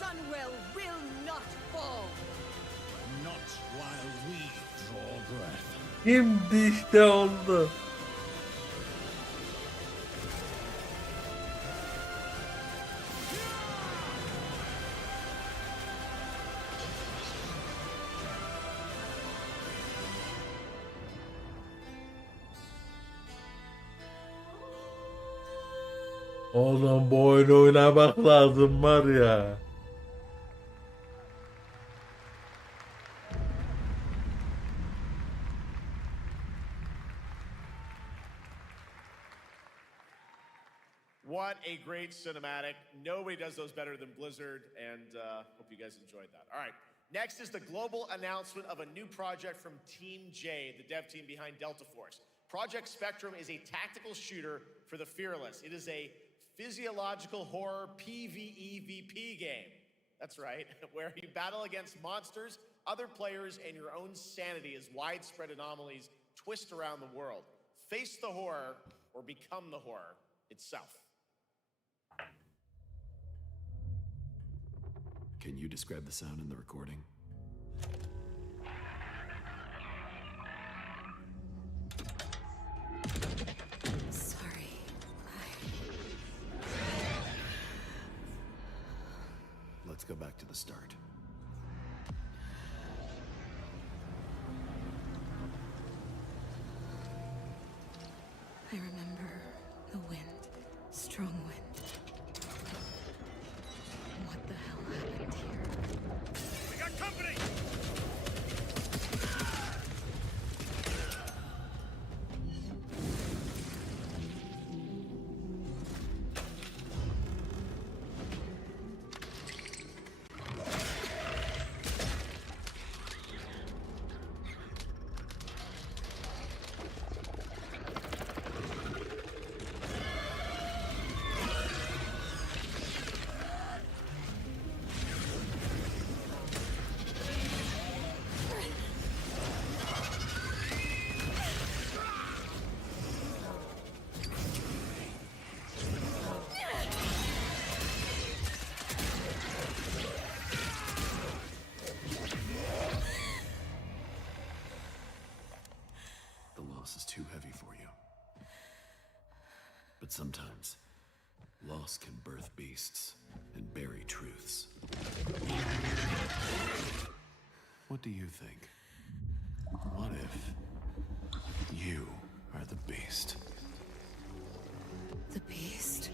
Sunwell will not fall. Not while we draw breath. Şimdi işte oldu. Oğlum bu oyunu oynamak lazım var ya. What a great cinematic. Nobody does those better than Blizzard, and hope you guys enjoyed that. All right, next is the global announcement of a new project from Team J, the dev team behind Delta Force. Project Spectrum is a tactical shooter for the fearless. It is a physiological horror PvEVP game. That's right, where you battle against monsters, other players, and your own sanity as widespread anomalies twist around the world. Face the horror or become the horror itself. Can you describe the sound in the recording? Sorry. Let's go back to the start. I remember the wind, strong wind. What the hell happened here? We got company! Loss is too heavy for you. But sometimes, loss can birth beasts and bury truths. What do you think? What if you are the beast? The beast?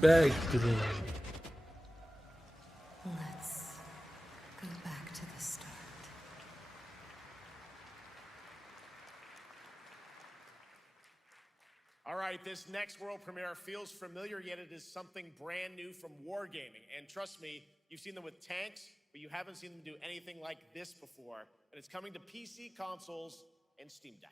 Background. Let's go back to the start. All right, this next world premiere feels familiar, yet it is something brand new from Wargaming. And trust me, you've seen them with tanks, but you haven't seen them do anything like this before. And it's coming to PC, consoles, and Steam Deck.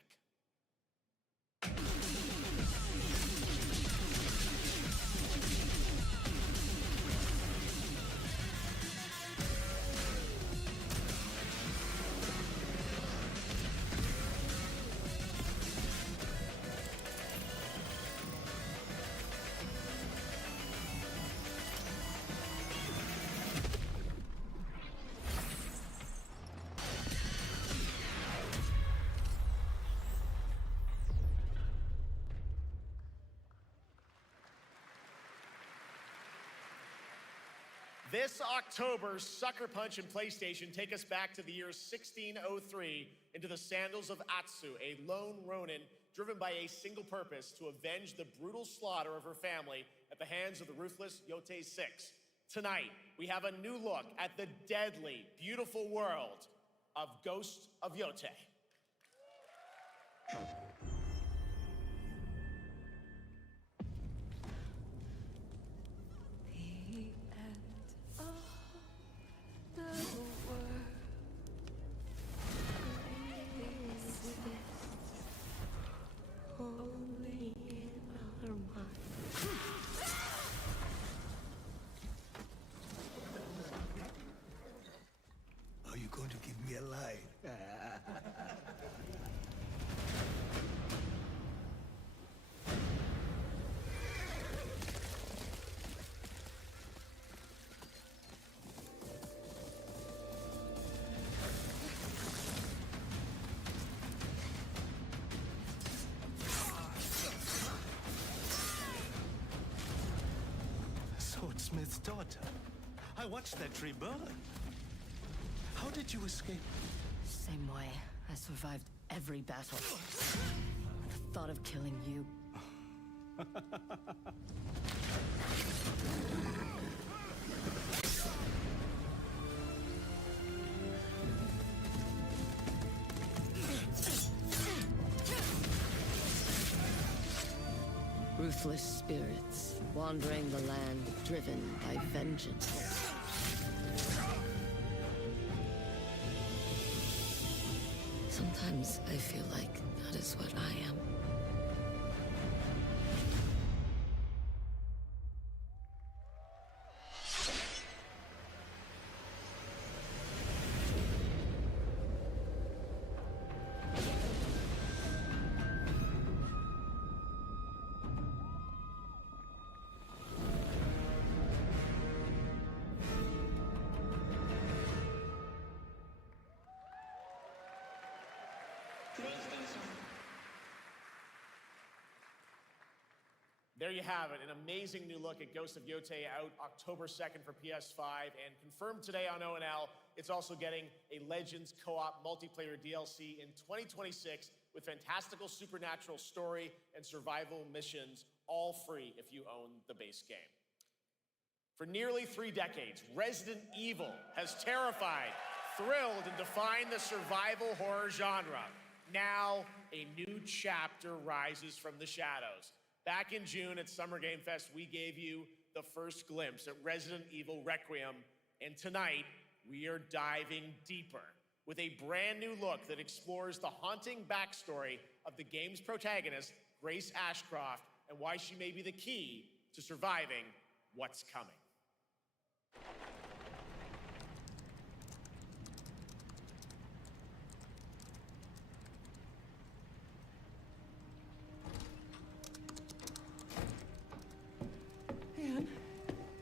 This October, Sucker Punch and PlayStation take us back to the year 1603 into the sandals of Atsu, a lone ronin driven by a single purpose: to avenge the brutal slaughter of her family at the hands of the ruthless Yote Six. Tonight, we have a new look at the deadly, beautiful world of Ghost of Yote. Are you going to give me a line? Swordsmith's daughter. I watched that tree burn. How did you escape? Same way. I survived every battle. The thought of killing you. Ruthless spirits, wandering the land, driven by vengeance. Sometimes I feel like that is what I am. There you have it, an amazing new look at Ghost of Yotei, out October 2nd for PS5, and confirmed today on ONL, it's also getting a Legends co-op multiplayer DLC in 2026 with fantastical supernatural story and survival missions, all free if you own the base game. For nearly 3 decades, Resident Evil has terrified, thrilled, and defined the survival horror genre. Now, a new chapter rises from the shadows. Back in June at Summer Game Fest, we gave you the first glimpse at Resident Evil Requiem, and tonight, we are diving deeper with a brand new look that explores the haunting backstory of the game's protagonist, Grace Ashcroft, and why she may be the key to surviving what's coming.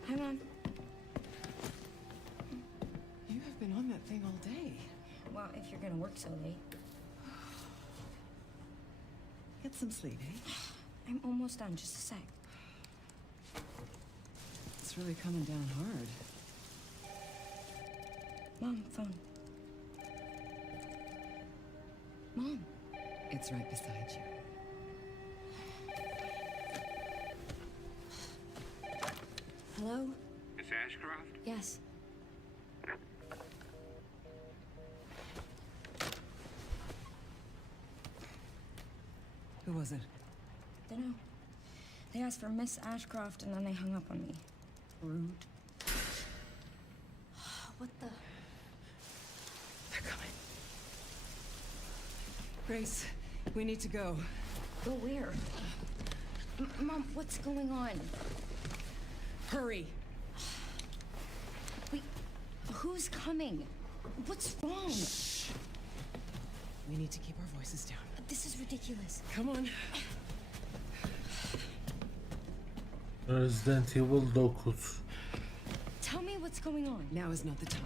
Hi, Mom. You have been on that thing all day. Well, if you're gonna work so late. Get some sleep, eh? I'm almost done, just a sec. It's really coming down hard. Mom, phone. Mom. It's right beside you. Hello? Miss Ashcroft? Yes. Who was it? Dunno. They asked for Miss Ashcroft and then they hung up on me. Rude. What the? They're coming. Grace, we need to go. Go where? Mom, what's going on? Hurry. Wait, who's coming? What's wrong? Shh. We need to keep our voices down. This is ridiculous. Come on. Resident Evil 9. Tell me what's going on. Now is not the time.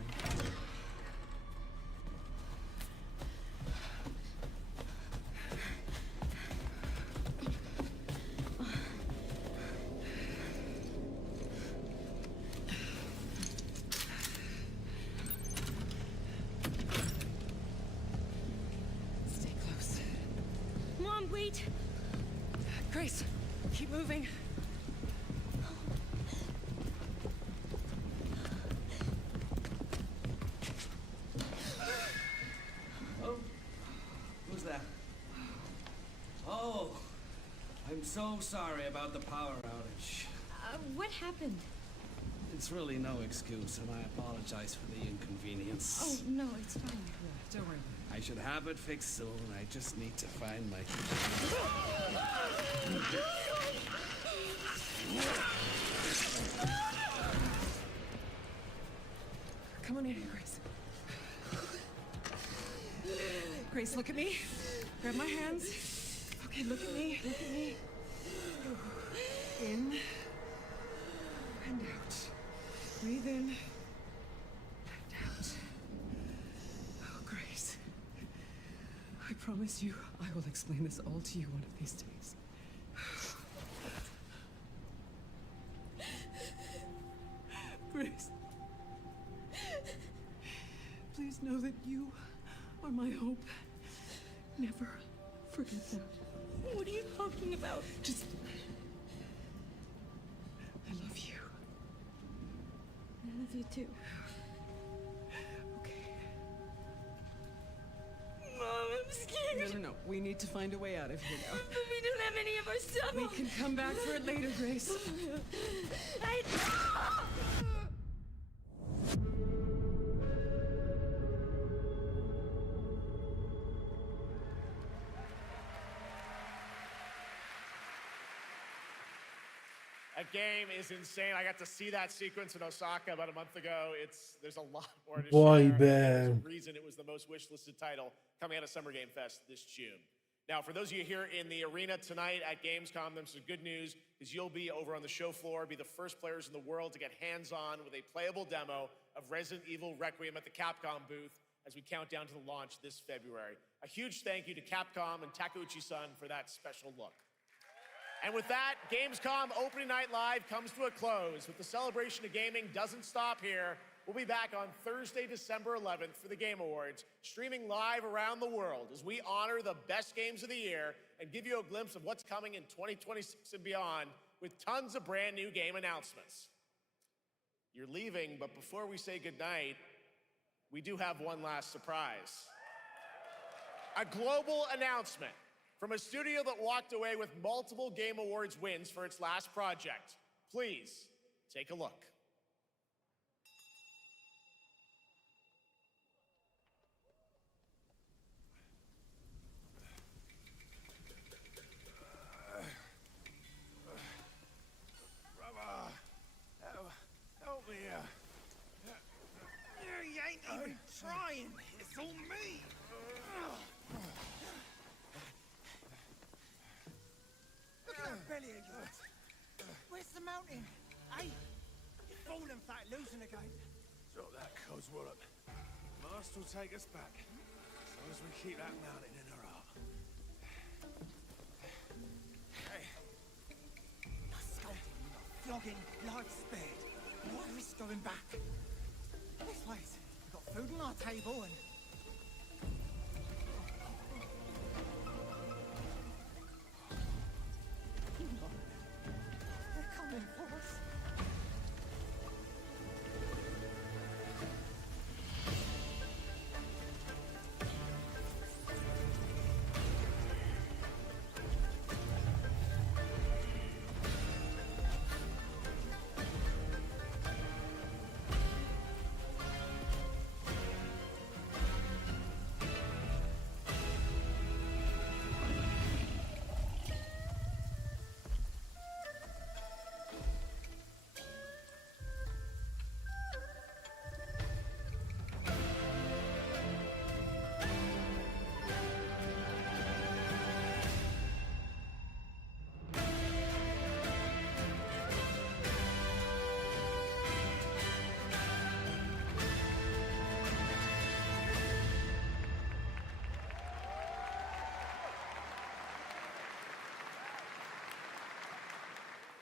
Stay close. Mom, wait! Grace, keep moving. I'm so sorry about the power outage. What happened? It's really no excuse, and I apologize for the inconvenience. Oh, no, it's fine. Yeah, don't worry. I should have it fixed soon. I just need to find my... Come on in here, Grace. Grace, look at me. Grab my hands. Okay, look at me. Look at me. In and out. Breathe in and out. Oh, Grace. I promise you, I will explain this all to you one of these days. Grace. Please know that you are my hope. Never forget that. What are you talking about? Just... I love you. I love you too. Okay. Mom, I'm scared. No. We need to find a way out of here now. But we don't have any of our stuff. We can come back for it later, Grace. I That game is insane. I got to see that sequence in Osaka about a month ago. There's a lot more to Vay share. be. There's a reason it was the most wishlisted title coming out of Summer Game Fest this June. Now, for those of you here in the arena tonight at Gamescom, there's some good news, because you'll be over on the show floor, be the first players in the world to get hands-on with a playable demo of Resident Evil Requiem at the Capcom booth as we count down to the launch this February. A huge thank you to Capcom and Takeuchi-san for that special look. And with that, Gamescom Opening Night Live comes to a close. But the celebration of gaming doesn't stop here. We'll be back on Thursday, December 11th for the Game Awards, streaming live around the world as we honor the best games of the year and give you a glimpse of what's coming in 2026 and beyond with tons of brand new game announcements. You're leaving, but before we say goodnight, we do have one last surprise. A global announcement from a studio that walked away with multiple Game Awards wins for its last project. Please, take a look. Brother, help me here. You ain't even trying. It's all me. Look at that belly of yours. Where's the mountain? Hey, you're falling fat, losing again. Drop that coswallop. Master will take us back, as long as we keep that mountain in our heart. Hey. No scolding, no flogging, life spared. No risk going back. This place, we've got food on our table and... They're coming for us.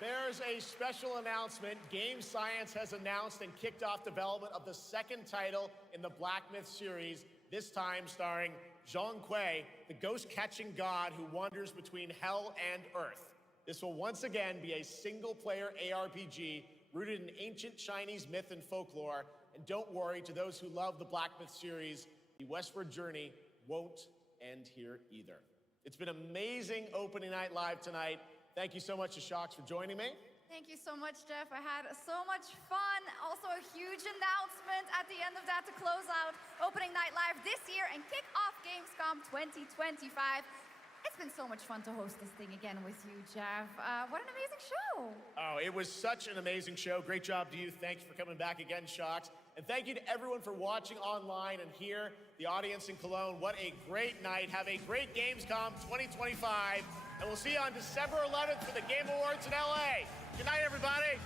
There's a special announcement. Game Science has announced and kicked off development of the second title in the Black Myth series, this time starring Zhong Kui, the ghost-catching god who wanders between hell and earth. This will once again be a single-player ARPG rooted in ancient Chinese myth and folklore. And don't worry, to those who love the Black Myth series, the westward journey won't end here either. It's been amazing opening night live tonight. Thank you so much to Shocks for joining me. Thank you so much, Jeff. I had so much fun. Also, a huge announcement at the end of that to close out Opening Night Live this year and kick off Gamescom 2025. It's been so much fun to host this thing again with you, Jeff. What an amazing show. Oh, it was such an amazing show. Great job to you. Thanks for coming back again, Shocks. And thank you to everyone for watching online and here, the audience in Cologne. What a great night. Have a great Gamescom 2025. And we'll see you on December 11th for the Game Awards in LA. Good night, everybody.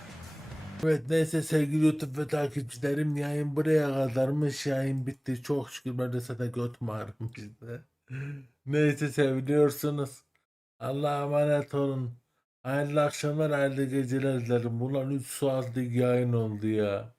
Evet, neyse sevgili YouTube ve takipçilerim, yayın buraya kadarmış. Yayın bitti. Çok şükür, ben de zaten götüm ağrımıştı. Neyse, seviliyorsunuz. Allah'a emanet olun. Hayırlı akşamlar, hayırlı geceler dilerim. Ulan 3 saatlik yayın oldu ya.